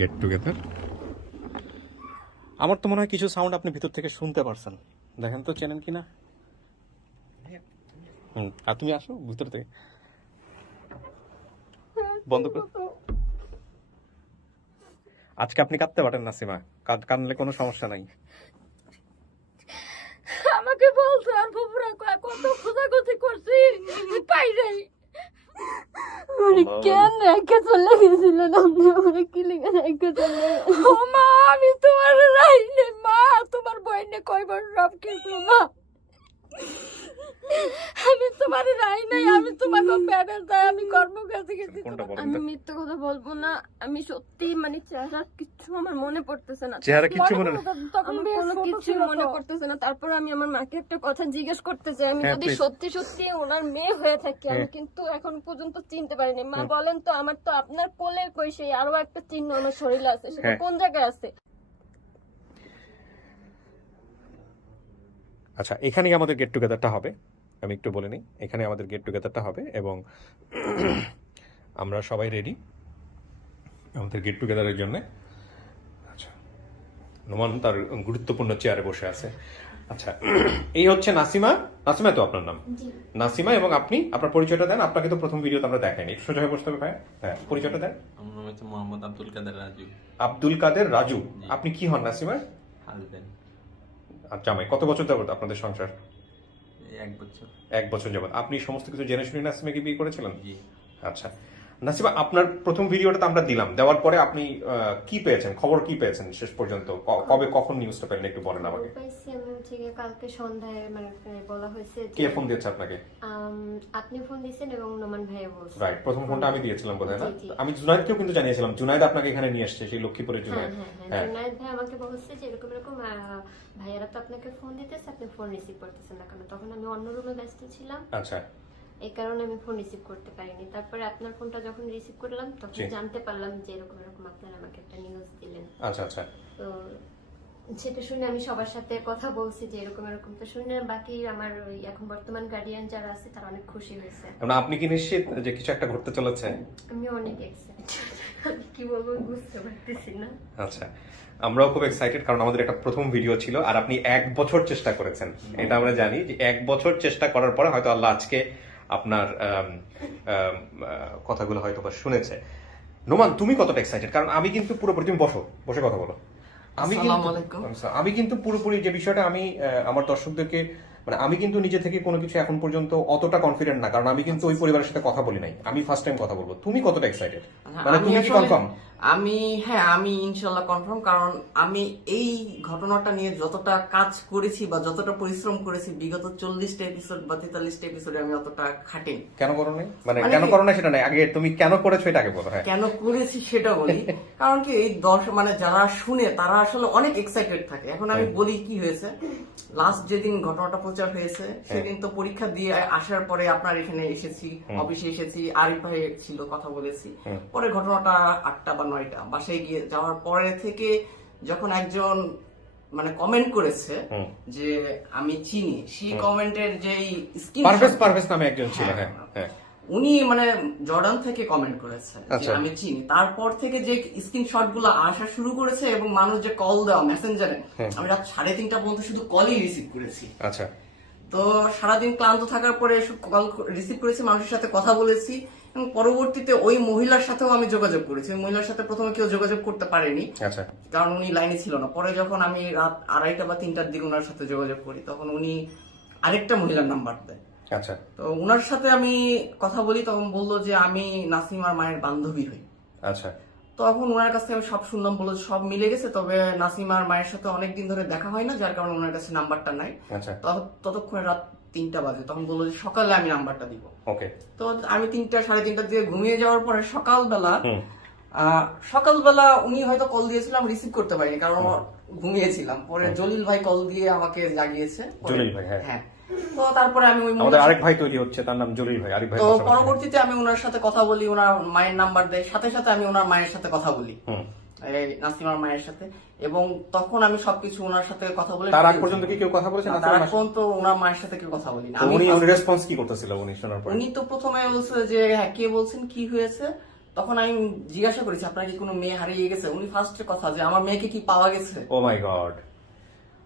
Get together. আমার তো মনে হয় কিছু সাউন্ড আপনি ভিতর থেকে শুনতে পারছেন, দেখেন তো চেনেন কিনা। আর তুমি আসো ভিতর থেকে, বন্ধ কর। আজকে আপনি কাঁদতে পারেন নাসিমা, কাঁদলে কোনো সমস্যা নাই। আমাকে বলতো আর ফুপুরা কত খোঁজাখুঁজি করছি পাই নাই। মানে কেন রেখে চলে গেছিলেন আপনি? মানে কি লিখে রেখে চলে? ও মা, আমি তোমার রাইনে মা, তোমার বইনে কইবার সব কিছু মা। আমি তোমার রাই নাই, আমি তোমাকে প্যাডেল দেয়, আমি কর্মকাজে গেছি। আমি মিথ্যে কথা বলবো না, আমি সত্যি মানে চেহারা কিচ্ছু আমার মনে পড়তেছে না, চেহারা কিচ্ছু মনে নেই, তখন কোনো কিছু মনে পড়তেছে না। তারপর আমি আমার মাকে একটা কথা জিজ্ঞেস করতে চাই, আমি যদি সত্যি সত্যি ওনার মেয়ে হয়ে থাকি, আমি কিন্তু এখন পর্যন্ত চিনতে পারিনি। মা বলেন তো, আমার তো আপনার কোলের কই সেই আরো একটা চিহ্ন আমার শরীরে আছে, সেটা কোন জায়গায় আছে? আচ্ছা, এখানেই আমাদের গেট টুগেদারটা হবে। আমি একটু বলে নিই, এখানে আমাদের গেট টুগেদারটা হবে এবং আমরা সবাই রেডি আমাদের গেট টুগেদারের জন্য। আচ্ছা, নোমান তার গুরুত্বপূর্ণ চেয়ারে বসে আছে। আচ্ছা, এই হচ্ছে নাসিমা। নাসিমা তো আপনার নাম? নাসিমা। এবং আপনি আপনার পরিচয়টা দেন। আপনাকে তো প্রথম ভিডিওতে আমরা দেখাইনি, সোজা হয়ে বসতে হবে ভাই। হ্যাঁ, পরিচয়টা দেন। আমার নাম হচ্ছে মোহাম্মদ আব্দুল কাদের রাজু। আব্দুল কাদের রাজু। আপনি কি হন নাসিমার? হাজবেন্ড। আর জামাই। কত বছর যাবত আপনাদের সংসার? 1 বছর। 1 বছর যাবত। আপনি সমস্ত কিছু জেনে শুনে নাসিমাকে বিয়ে করেছিলেন? জি। আচ্ছা নাসিমা, আপনার প্রথম ভিডিওটা তো আমরা দিলাম, দেওয়ার পরে আপনি কি পেয়েছেন, খবর কি পেয়েছেন শেষ পর্যন্ত? কবে কখন নিউজটা পেলেন একটু বলেন আমাকে। পাইছি আমি হচ্ছে গিয়ে কালকে সন্ধ্যায়, মানে বলা হয়েছে। কে ফোন দিয়েছে আপনাকে? আপনি ফোন দিয়েছেন এবং নোমান ভাইয়া বলছে। রাইট, প্রথম ফোনটা আমি দিয়েছিলাম বোধহয় না? আমি জুনায়েদকেও কিন্তু জানিয়েছিলাম, জুনায়েদ আপনাকে এখানে নিয়ে আসছে, সেই লক্ষ্মীপুরের জুনায়েদ। হ্যাঁ, জুনায়েদ ভাই আমাকে বলছে যে এরকম এরকম ভাইয়ারা তো আপনাকে ফোন দিতেছে, আপনি ফোন রিসিভ করতেছেন না কেন? তখন আমি অন্য রুমে ব্যস্ত ছিলাম, আচ্ছা, এই কারণে আমি ফোন রিসিভ করতে পারিনি। তারপরে আপনার ফোনটা যখন রিসিভ করলাম তখন জানতে পারলাম যে এরকম এরকম আপনারা আমাকে একটা নিউজ দিলেন। আচ্ছা আচ্ছা। তো সেটা শুনে আমি সবার সাথে কথা বলছি যে এরকম এরকম, তো শুনে বাকি আমার ওই এখন বর্তমান গার্ডিয়ান যারা আছে তারা অনেক খুশি হয়েছে। আপনি কি নিশ্চিত যে কিছু একটা ঘটতে চলেছে? আমি অনেক এক্সাইটেড, কি বলবো বুঝতে পারতেছি না। আচ্ছা, আমরাও খুব এক্সাইটেড, কারণ আমাদের একটা প্রথম ভিডিও ছিল আর আপনি 1 বছর চেষ্টা করেছেন। এটা আমরা জানি যে 1 বছর চেষ্টা করার পরে হয়তো আল্লাহ আজকে আপনার কথাগুলো হয়তো বা শুনেছে। নোমান, তুমি কতটা এক্সাইটেড? কারণ আমি কিন্তু পুরোপুরি, তুমি বসে কথা বলো। আমি কিন্তু পুরোপুরি যে বিষয়টা, আমি আমার দর্শকদেরকে মানে আমি কিন্তু নিজে থেকে কোনো কিছু এখন পর্যন্ত অতটা কনফিডেন্ট না, কারণ আমি কিন্তু ওই পরিবারের সাথে কথা বলি নাই, আমি ফার্স্ট টাইম কথা বলবো। তুমি কতটা এক্সাইটেড? মানে তুমি কি কনফার্ম? আমি ইনশাল্লাহ কনফার্ম, কারণ আমি এই ঘটনাটা নিয়ে যতটা কাজ করেছি বা যতটা পরিশ্রম করেছি বিগত 40টা এপিসোড বা 43টা এপিসোডে আমি অতটা খাটিনি। কেন করো নাই? মানে কেন করো না সেটা নাই, আগে তুমি কেন করেছো এটা আগে বলো। হ্যাঁ, কেন করেছি সেটা বলি। কারণ কি, এই মানে যারা শুনে তারা আসলে অনেক এক্সাইটেড থাকে। এখন আমি বলি কি হয়েছে। লাস্ট যেদিন ঘটনাটা প্রচার হয়েছে সেদিন তো পরীক্ষা দিয়ে আসার পরে আপনার এখানে এসেছি, অফিসে এসেছি, আরিফ ভাই ছিল, কথা বলেছি। পরে ঘটনাটা 8টা বা 9টা বাসায় গিয়ে যাওয়ার পরে থেকে যখন একজন মানে কমেন্ট করেছে যে আমি চিনি, সেই কমেন্টের যেই পারভেজ নামে একজন ছিল, হ্যাঁ হ্যাঁ, উনি মানে জর্ডান থেকে কমেন্ট করেছে যে আমি চিনি। তারপর থেকে যে স্ক্রিনশট গুলো আসা শুরু করেছে এবং মানুষ যে কল দেওয়া মেসেঞ্জারে, আমি রাত 3:30টা পর্যন্ত শুধু কলই রিসিভ করেছি। আচ্ছা, তো সারাদিন ক্লান্ত থাকার পরে কল রিসিভ করেছি, মানুষের সাথে কথা বলেছি এবং পরবর্তীতে ওই মহিলার সাথেও আমি যোগাযোগ করেছি। ওই মহিলার সাথে প্রথমে কেউ যোগাযোগ করতে পারেনি, কারণ উনি লাইনে ছিল না। পরে যখন আমি রাত 2:30 বা 3টার দিকে ওনার সাথে যোগাযোগ করি তখন উনি আরেকটা মহিলার নাম্বার দেয়। আচ্ছা, তো ওনার সাথে আমি কথা বলি, তখন বললো যে আমি নাসিমার মায়ের বান্ধবী হই। আচ্ছা, তখন ওনার কাছে আমি সব শুনলাম, বললো সব মিলে গেছে, তবে নাসিমার মায়ের সাথে অনেকদিন ধরে দেখা হয় না, যার কারণে ওনার কাছে নাম্বারটা নাই। ততক্ষণে রাত 3টা বাজে, তখন বললো যে সকালে আমি নাম্বারটা দিব। ওকে। তো আমি 3টা 3:30টার দিকে ঘুমিয়ে যাওয়ার পরে সকালবেলা উনি হয়তো কল দিয়েছিলাম, রিসিভ করতে পারিনি কারণ ঘুমিয়েছিলাম। পরে জলিল ভাই কল দিয়ে আমাকে জাগিয়েছে। জলিল ভাই, হ্যাঁ। তো তারপরে আমি আমাদের আরেক ভাই তৈরি হচ্ছে, তার নাম জলিল ভাই, আরেক ভাই। তো পরবর্তীতে আমি ওনার সাথে কথা বলি, ওনার মায়ের নাম্বার দেয়, সাথে সাথে আমি ওনার মায়ের সাথে কথা বলি, নাসিমার মায়ের সাথে। এবং তখন আমি সবকিছু ওনার সাথে কথা বলি। তার আগ পর্যন্ত কি কেউ কথা বলেছে? তার আগ পর্যন্ত ওনার মায়ের সাথে কেউ কথা বলিনি। উনি রেসপন্স কি করতেছিল উনি শোনার পর? উনি তো প্রথমে বলছে যে হ্যাঁ, কে বলছেন, কি হয়েছে। তখন আমি জিজ্ঞাসা করেছি আপনার কি কোনো মেয়ে হারিয়ে গেছে, উনি ফার্স্টের কথা যে আমার মেয়েকে কি পাওয়া গেছে। ও মাই গড।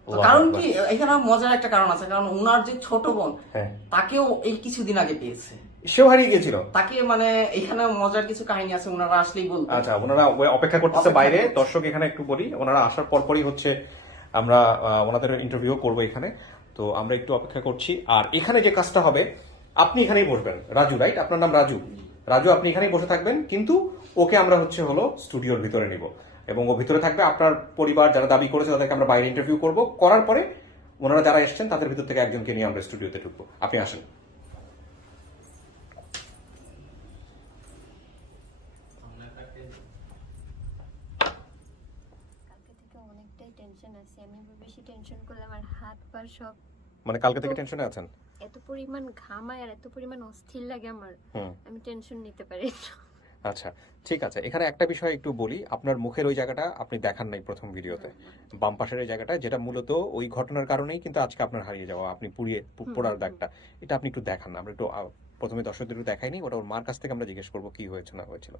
তো কারণ কি এখানে মজার একটা কারণ আছে, কারণ উনার যে ছোট বোন হ্যাঁ, তাকেও এই কিছুদিন আগে পেয়েছে, সেও হারিয়ে গিয়েছিল। তাকে মানে এখানে মজার কিছু কাহিনী আছে, ওনারা আসলেই বলবো। আচ্ছা, ওনারা অপেক্ষা করতেছে বাইরে। দর্শক এখানে একটু বলি, ওনারা আসার পরপরই হচ্ছে আমরা ওনাদের ইন্টারভিউ করব এখানে, তো আমরা একটু অপেক্ষা করছি। আর এখানে যে কাজটা হবে, আপনি এখানেই বসবেন, রাজু, রাইট? আপনার নাম রাজু। রাজু, আপনি এখানেই বসে থাকবেন, কিন্তু ওকে আমরা হলো স্টুডিওর ভিতরে নিব, এবং ও ভিতরে থাকবে। আপনার পরিবার যারা দাবি করেছে তাদেরকে আমরা বাইরে ইন্টারভিউ করব, করার পরে ওনারা যারা এসছেন তাদের ভিতর থেকে একজনকে নিয়ে আমরা স্টুডিওতে ঢুকবো। আপনি আসেন। কালকে থেকে অনেকটাই টেনশন আছে, আমি বেশি টেনশন করলে আমার হাত পা সব মানে কালকে থেকে টেনশনে আছেন? এত পরিমাণ ঘামায় আর এত পরিমাণ অস্থির লাগে আমার, হুম, আমি টেনশন নিতে পারি না। আচ্ছা ঠিক আছে। এখানে একটা বিষয় একটু বলি, আপনার মুখের ওই জায়গাটা আপনি দেখান নাই প্রথম ভিডিওতে, বাম পাশের এই জায়গাটা, যেটা মূলত ওই ঘটনার কারণেই কিন্তু আজকে আপনার হারিয়ে যাওয়া, আপনি পোড়ার দাগটা, এটা আপনি একটু দেখান না। আমরা একটু প্রথমে দর্শকদের একটু দেখাইনি, ওটা ওর মার কাছ থেকে আমরা জিজ্ঞেস করবো কি হয়েছে না হয়েছিল।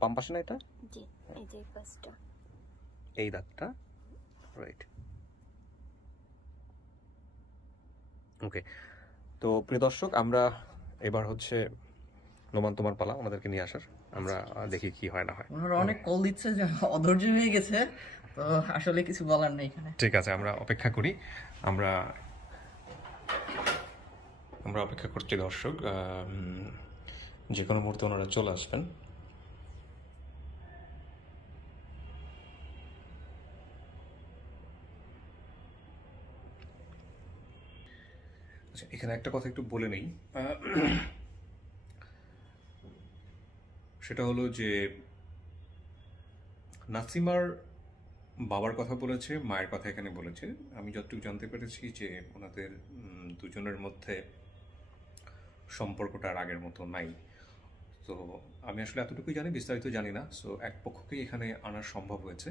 বাম পাশে না এটা? জি, এই যে ফার্স্টটা এই দাগটা, রাইট। ওকে, তো প্রিয় দর্শক, আমরা এবার হচ্ছে নোমান, তোমার পালা ওনাদেরকে নিয়ে আসার। আমরা দেখি কি হয় না হয়। ওনারা অনেক কল দিচ্ছে যে অধৈর্য হয়ে গেছে, তো আসলে কিছু বলার নেই এখানে। ঠিক আছে, আমরা অপেক্ষা করি। আমরা অপেক্ষা করছি দর্শক, যে কোনো মুহূর্তে ওনারা চলে আসবেন। আচ্ছা, এখানে একটা কথা একটু বলে নেই, সেটা হলো যে নাসিমার বাবার কথা বলেছে, মায়ের কথা এখানে বলেছে। আমি যতটুকু জানতে পেরেছি যে ওনাদের দুজনের মধ্যে সম্পর্কটা আর আগের মতো নাই। তো আমি আসলে এতটুকুই জানি, বিস্তারিত জানি না। সো এক পক্ষকেই এখানে আনা সম্ভব হয়েছে,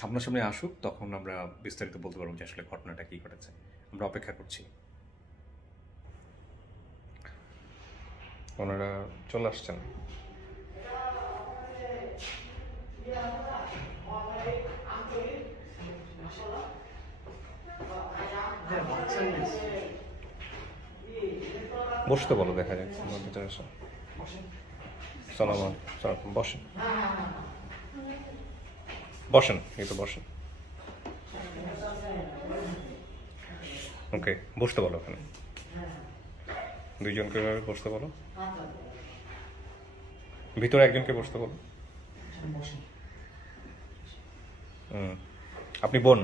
সামনাসামনি আসুক, তখন আমরা বিস্তারিত বলতে পারবো যে আসলে ঘটনাটা কি ঘটেছে। আমরা অপেক্ষা করছি। ওনারা চলে আসছেন। বসতে বলো, দেখা যাক ভিতরে এসে। সালাম, বসেন বসেন, এই তো বসেন। ওকে, বসতে বলো ওখানে, দুইজনকে বসতে বলো, ভিতরে একজনকে বসতে বলো। আপনি বোন?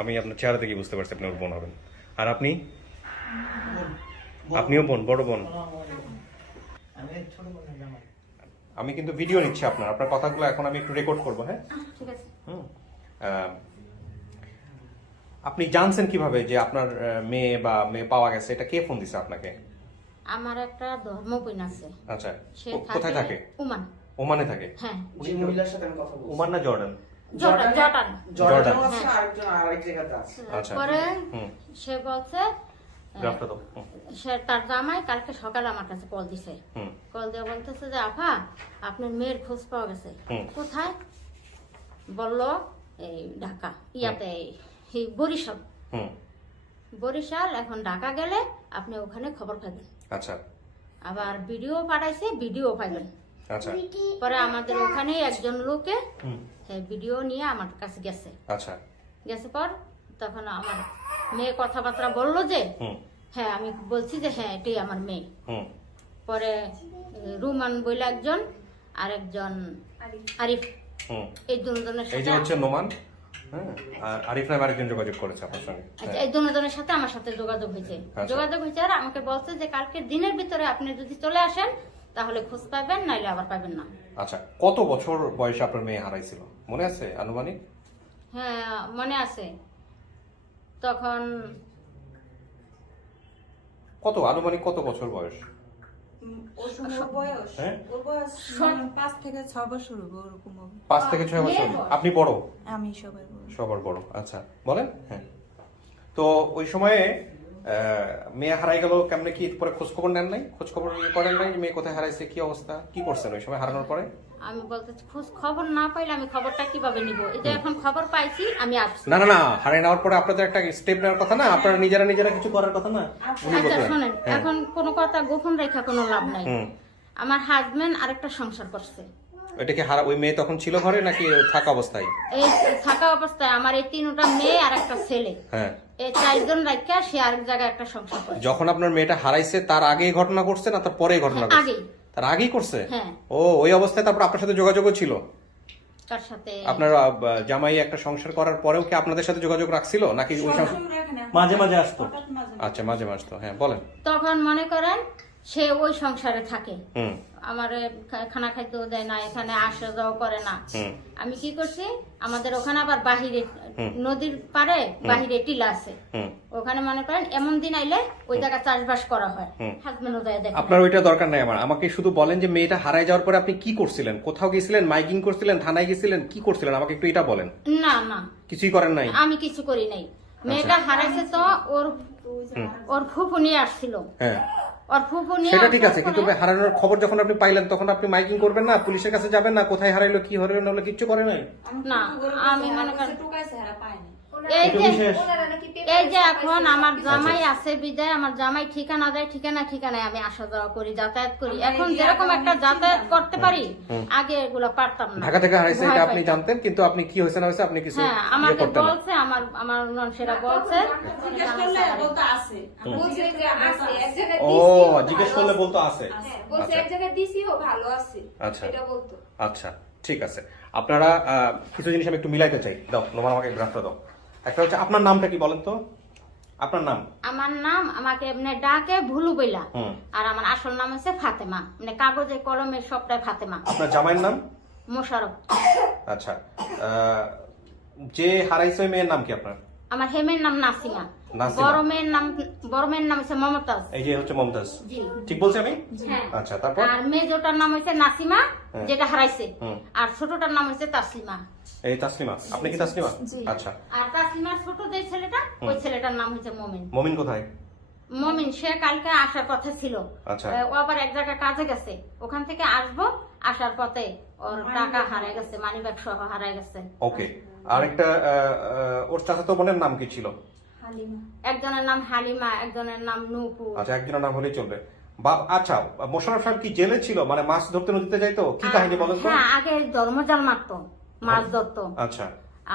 আমি আপনার চেহারা থেকে বুঝতে পারছি আপনি ওর বোন হবেন। আর আপনি? আপনিও বোন, বড় বোন? আমি কিন্তু ভিডিও নিচ্ছি আপনার কথাগুলো এখন আমি একটু রেকর্ড করবো। হ্যাঁ, ঠিক আছে। আপনি জানছেন কিভাবে যে আপনার মেয়ে পাওয়া গেছে? এটা কে ফোন দিছে আপনাকে? আমার একটা ধর্মবোন আছে। আচ্ছা, সে কোথায় থাকে? ওমান। ওমানে থাকে? হ্যাঁ। যে মহিলার সাথে আমি কথা বলছি, ওমান না জর্ডান? জর্ডান। জর্ডান আছে, আরেকজন আরেক জায়গাতে আছে। আচ্ছা, পরে সে বলছে গ্রাফটা দাও। সে তার জামাই কালকে সকালে আমার কাছে কল দিছে। কল দিয়ে বলতেছে যে আপা, আপনার মেয়ের খোঁজ পাওয়া গেছে। কোথায়? বললো এই ঢাকা, ইয়াতে এই বরিশাল। বরিশাল। এখন ঢাকা গেলে আপনি ওখানে খবর পাবেন। আচ্ছা, আবার ভিডিও পাঠাইছে, ভিডিও পাইবেন। আচ্ছা, পরে আমাদের ওখানে একজন লোকে ভিডিও নিয়ে আমার কাছে গেছে। আচ্ছা, গেছে পর তখন আমার মেয়ে কথাবার্তা বললো যে হ্যাঁ, আমি বলছি যে হ্যাঁ এটাই আমার মেয়ে। পরে রুমান বইলে একজন, আর একজন আরিফ, এই দুজনের এই যে সাথে, হচ্ছে নোমান, হ্যাঁ, আর আরিফ নামে আরেকজন যোগাযোগ করেছে আপনার সঙ্গে। আচ্ছা, এই দুজনের সাথে আমার সাথে যোগাযোগ হয়েছে। যোগাযোগ হয়েছে আর আমাকে বলছে যে কালকে দিনের ভিতরে আপনি যদি চলে আসেন তাহলে খোঁজ পাবেন, নাইলে আবার পাবেন না। আচ্ছা, কত বছর বয়সে আপনার মেয়ে হারাইছিল মনে আছে আনুমানিক? হ্যাঁ, মনে আছে। তখন আনুমানিক কত বছর বয়স? ওর সময় ওর বয়স, হ্যাঁ? ওর বয়স 5 থেকে 6 বছর হবে, ওরকম হবে। 5 থেকে 6 বছর। আপনি বড়? আমি সবার বড়। সবার বড়। আচ্ছা, বলেন। হ্যাঁ, তো ওই সময়ে মেয়ে হারাই গেল কেমনে, কি পরে খোঁজ খবর নেন নাই? খোঁজ খবর করেন নাই যে মেয়ে কোথায় হারাইছে, কি অবস্থা, কি করছেন ওই সময় হারানোর পরে? আমি বলতে খোঁজ খবর না পাইলে আমি খবরটা কিভাবে নিব? এই যে এখন খবর পাইছি আমি আসছি। না না না, হারাই নেওয়ার পরে আপনাদের একটা স্টেপ নেওয়ার কথা না, আপনারা নিজেরা কিছু করার কথা না? উনি আচ্ছা বলতেন। শোনেন, এখন কোনো কথা গোপন রেখা কোনো লাভ নাই। আমার হাজবেন্ড আরেকটা সংসার করছে। ওইটা কি ওই মেয়ে তখন ছিল ঘরে নাকি থাকা অবস্থায়? এই থাকা অবস্থায় আমার এই 3টা মেয়ে আর একটা ছেলে, হ্যাঁ। এই 4 জন রাখা সে আরেক জায়গায় একটা সংসার করে। যখন আপনার মেয়েটা হারাইছে তার আগেই ঘটনা করছে না তার পরে ঘটনা করছে? আগেই। তার আগেই করছে? হ্যাঁ। ও ওই অবস্থায় তারপর আপনার সাথে যোগাযোগও ছিল? তার সাথে আপনার জামাই একটা সংসার করার পরেও কি আপনাদের সাথে যোগাযোগ রাখছিল নাকি ওই মাঝে মাঝে আসতো? আচ্ছা, মাঝে মাঝে আসতো। হ্যাঁ বলেন। তখন মনে করেন সে ওই সংসারে থাকে, হুম আমার খানা খাইতেও দেয় না, এখানে আসা যাওয়া করে না। হুম আমি কি করছি, আমাদের ওখানে আবার বাহিরে নদীর পারে বাহিরে টিলা আছে, হুম। ওখানে মনে করেন এমন দিন আইলে ওই জায়গা চাষবাস করা হয়, হাজবেন্ডও যায় দেখে। আপনার ওইটা দরকার নাই আমার, আমাকে শুধু বলেন যে মেয়েটা হারাই যাওয়ার পরে আপনি কি করছিলেন? কোথাও গেছিলেন, মাইকিং করছিলেন, থানায় গেছিলেন, কি করছিলেন আমাকে একটু এটা বলেন। না না, কিছুই করেন নাই? আমি কিছু করি নাই। মেয়েটা হারাইছে তো ওর ফুফু নিয়ে আসছিল। হ্যাঁ ওর ফুফু নিয়ে সেটা ঠিক আসার আছে, কিন্তু পরে- হারানোর খবর যখন আপনি পাইলেন তখন আপনি মাইকিং করবেন না, পুলিশের কাছে যাবেন না, কোথায় হারাইলো কি হারাইলো না হলে কিচ্ছু করে নাই? না, আমি মনে করেন টুকাইছে হারা পায়নি। এই যে ওনারা নাকি পেপার এই যে এখন আমার জামাই আছে বিদায়, আমার জামাই ঠিকানা দেয়, ঠিকানায় আমি আসা যাওয়া করি, যাতায়াত করি। এখন যেরকম একটা যাতায়াত করতে পারি, আগে এগুলো পারতাম না। ঢাকা থেকে হারাইছে ভয় এটা আপনি পাইতাম। জানতেন, কিন্তু আপনি কি হয়েছে না হয়েছে আপনি কিছু হ্যাঁ, ইয়ে আমাকে করতেন না? বলছে, আমার ননসেরা বলছে। জিজ্ঞেস করলে বলতে আছে। বলছে যে আছে এক জায়গায় ও দিছি, জিজ্ঞেস করলে বলতো আছে। হ্যাঁ, বলছে আচ্ছা। এক জায়গায় দিছি ও ভালো আছে, আচ্ছা। এটা বলতো। আচ্ছা ঠিক আছে, আপনারা কিছু জিনিস আমি একটু মিলাইতে চাই। দাও নোমান আমাকে গ্রাফটা দাও। একটা হচ্ছে আপনার নামটা কি বলেন তো? আপনার নাম? আমার নাম, আমাকে এমনি ডাকে ভুলু বইলা, হুম। আর আমার আসল নাম হচ্ছে ফাতেমা, মানে কাগজে কলমে সবটাই ফাতেমা আপনার জামাইয়ের নাম? মোশারফ। আচ্ছা, যে হারাইছে ওই মেয়ের নাম কি আপনার? আমার হেমের নাম নাসিমা। নাসিমা। বড় মেয়ের নাম হচ্ছে মমতাজ। এই যে হচ্ছে মমতাজ, জি। ঠিক বলছি আমি? হ্যাঁ। আচ্ছা তারপর? আর মেজোটার নাম হচ্ছে নাসিমা, হ্যাঁ। যেটা হারাইছে। হুম। আর ছোটটার নাম হচ্ছে তাসলিমা। এই তাসলিমা, আপনি কি তাসলিমা? আচ্ছা। আর তাসলিমার ছোট যে ছেলেটা, ওই ছেলেটার নাম হচ্ছে মমিন। মমিন কোথায়? মমিন সে কালকে আসার কথা ছিল। আচ্ছা। ও আবার এক জায়গায় কাজে গেছে, ওখান থেকে আসবো, আসার পথে ওর টাকা হারাই গেছে, মানি ব্যাগ সহ হারাই গেছে। ওকে, আরেকটা ওর চাচাতো বোনের নাম কি ছিল? হালিমা। একজনের নাম হালিমা, একজনের নাম নুপু। আচ্ছা, একজনের নাম হলেই চলবে। আচ্ছা, মোশাররফ সাহেব কি জেলে ছিল, মানে মাছ ধরতে নদীতে যাইতো, কি কাহিনী বলেন তো? হ্যাঁ, আগে ধর্মজাল মারতো, মাছ ধরতো। আচ্ছা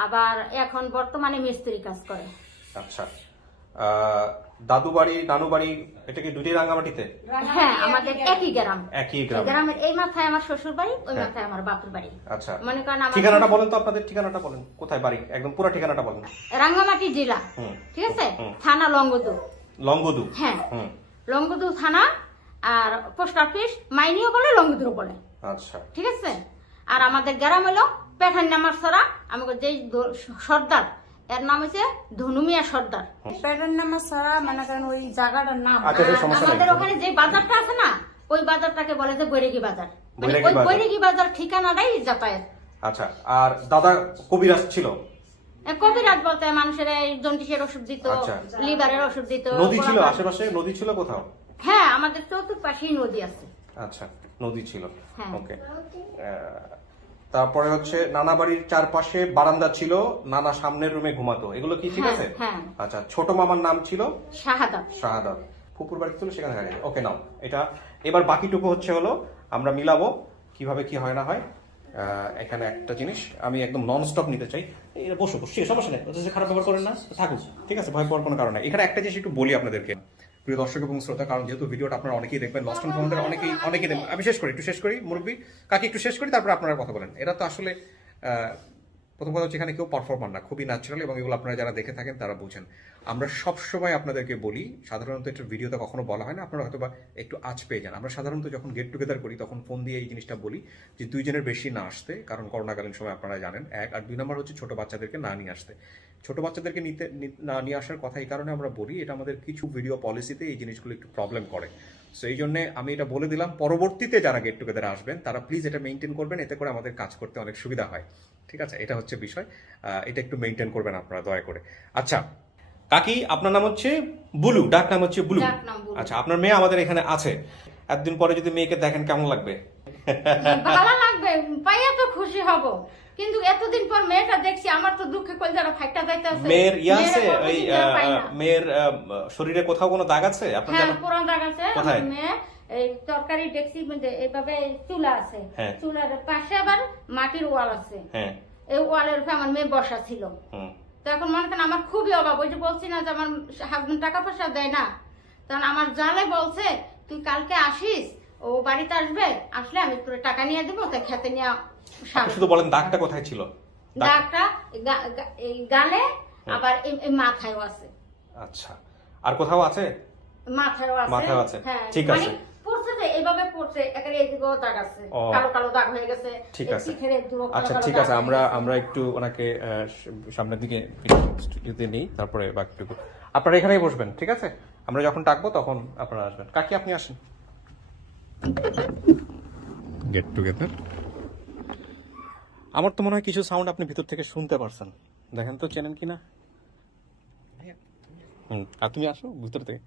আবার এখন বর্তমানে মিস্ত্রি কাজ করে। আচ্ছা, দাদু বাড়ি নানু বাড়ি এটা কি দুটি রাঙ্গামাটিতে? হ্যাঁ, আমাদের একই গ্রাম। একই গ্রাম। গ্রামের এই মাথায় আমার শ্বশুর বাড়ি, ওই মাথায় আমার বাপুর বাড়ি। আচ্ছা, মনে করেন আমার ঠিকানাটা বলেন তো, আপনাদের ঠিকানাটা বলেন, কোথায় বাড়ি, একদম পুরো ঠিকানাটা বলেন। রাঙ্গামাটি জেলা, হুম। ঠিক আছে, হুম। থানা লঙ্গদু। লঙ্গদু? হ্যাঁ, হুম। লঙ্গদু থানা। আর পোস্ট অফিস মাইনিও বলে, লঙ্গদুও বলে, আচ্ছা ঠিক আছে। আর আমাদের গ্রাম হলো পেঠান নামার সরা, আমাকে যেই সর্দার, এর নাম হচ্ছে ধনুমিয়া সর্দার। প্যাটার্ন নাম্বার সারা মনে করেন ওই জায়গাটার নাম। আচ্ছা, আর সমস্যা আমাদের নেই। ওখানে যে বাজারটা আছে না, ওই বাজারটাকে বলে যে বৈরাগী বাজার, মানে বৈরাগী ওই বাজার। বৈরাগী বাজার ঠিকানাটাই যাতায়াত। আচ্ছা, আর দাদা কবিরাজ ছিল? কবিরাজ বলতে মানুষের এই জন্ডিসের ওষুধ দিত, আচ্ছা। লিভারের ওষুধ দিত। নদী ছিল গোলাপ- আশেপাশে? নদী ছিল কোথাও? হ্যাঁ, আমাদের চতুর্পাশেই নদী আছে। আচ্ছা, নদী ছিল। হ্যাঁ। ওকে, তারপরে হচ্ছে নানা বাড়ির চারপাশে বারান্দা ছিল, নানা সামনের রুমে ঘুমাতো, এগুলো কি ঠিক হ্যাঁ, আছে? হ্যাঁ। আচ্ছা, ছোট মামার নাম ছিল শাহাদাত। শাহাদাত, ফুপুর বাড়ি ছিল সেখানে হারিয়ে। ওকে নাও এটা। এবার বাকিটুকু হচ্ছে হলো আমরা মিলাবো কিভাবে কি হয় না হয়। এখানে একটা জিনিস আমি একদম নন স্টপ নিতে চাই। বসো বসো, সমস্যা নেই, খারাপ ব্যবহার করেন না, থাকুক, ঠিক আছে, ভয় পাওয়ার কোনো কারণ নেই। এখানে একটা জিনিস একটু বলি আপনাদেরকে, প্রিয় দর্শক এবং শ্রোতা, কারণ যেহেতু ভিডিওটা আপনারা অনেকেই দেখবেন, লস্ট অ্যান্ড ফাউন্ডের অনেকেই দেখবেন। আমি একটু শেষ করি মুরব্বী কাকে একটু শেষ করি, তারপর আপনারা কথা বলেন। এরা তো আসলে প্রথম কথা হচ্ছে এখানে কেউ পারফর্মার না, খুবই ন্যাচারাল, এবং এগুলো আপনারা যারা দেখে থাকেন তারা বুঝেন। আমরা সবসময় আপনাদেরকে বলি, সাধারণত এটা ভিডিওতে কখনো বলা হয় না, আপনারা হয়তো বা একটু আজ পেয়ে যান। আমরা সাধারণত যখন গেট টুগেদার করি তখন ফোন দিয়ে এই জিনিসটা বলি যে 2 জনের বেশি না আসতে, কারণ করোনাকালীন সময় আপনারা জানেন, 1 আর 2 নম্বর হচ্ছে ছোট বাচ্চাদেরকে না নিয়ে আসতে। ছোট বাচ্চাদেরকে না নিয়ে আসার কথা এই কারণে আমরা বলি, এটা আমাদের কিছু ভিডিও পলিসিতে এই জিনিসগুলো একটু প্রবলেম করে। সো এই জন্য আমি এটা বলে দিলাম, পরবর্তীতে যারা গেট টুগেদারে আসবেন তারা প্লিজ এটা মেনটেন করবেন, এতে করে আমাদের কাজ করতে অনেক সুবিধা হয়, ঠিক আছে? এটা হচ্ছে বিষয়, এটা একটু মেনটেন করবেন আপনারা দয়া করে। আচ্ছা, কাকি আপনার নাম হচ্ছে বুলু, ডাক নাম হচ্ছে বুলু। ডাক নাম বুলু। আচ্ছা, আপনার মেয়ে আমাদের এখানে আছে। একদিন পরে যদি মেয়েকে দেখেন কেমন লাগবে? ভালো লাগবে, পাইয়া তো খুশি হব, কিন্তু এতদিন পর মেয়েটা দেখছি আমার তো দুঃখে কলজাটা ফাইটা যাইতেছে। মেয়ের আছে ওই মেয়ের শরীরে কোথাও কোনো দাগ আছে আপনার হ্যাঁ, জানা? পুরান দাগ আছে। কোথায়? আমার মেয়ে এই তরকারি ডেকচির মধ্যে এইভাবে চুলা আছে, হ্যাঁ। চুলার পাশে আবার মাটির ওয়াল আছে, হ্যাঁ। এই ওয়ালের উপরে আমার মেয়ে বসা ছিল। হুম। তো এখন মনে করেন আমার খুবই অভাব, ওই যে বলছি না যে আমার হাজবেন্ড টাকা পয়সা দেয় না, তখন আমার জালে বলছে তুই কালকে আসিস, ও বাড়িতে আসবে, আসলে আমি তোর টাকা নিয়ে দেবো, তাই খেতে নিয়ে আপনি শুধু বলেন দাগটা কোথায় ছিল? দাগটা এই গালে আবার এই মাথায়ও আছে। আচ্ছা, আর কোথাও আছে? মাথায়ও আছে। মাথায়ও আছে। হ্যাঁ, ঠিক আছে। মানে পড়ছে যে এইভাবে পড়ছে, একেবারে এদিকেও দাগ আছে, ও। কালো কালো দাগ হয়ে গেছে। ঠিক এই আছে। শিখের এদিকেও কালো আচ্ছা কালো ঠিক দাগ আছে, হয়ে গেছে। আমরা একটু ওনাকে সামনের দিকে স্টুডিওতে নিই, তারপরে বাকিটুকু আপনারা এখানেই বসবেন, ঠিক আছে? আমরা যখন ডাকবো তখন আপনারা আসবেন। কাকি আপনি আসেন। Get together. আমার তো মনে হয় কিছু সাউন্ড আপনি ভিতর থেকে শুনতে পারছেন, দেখেন তো চেনেন কিনা। আর তুমি আসো ভিতর থেকে,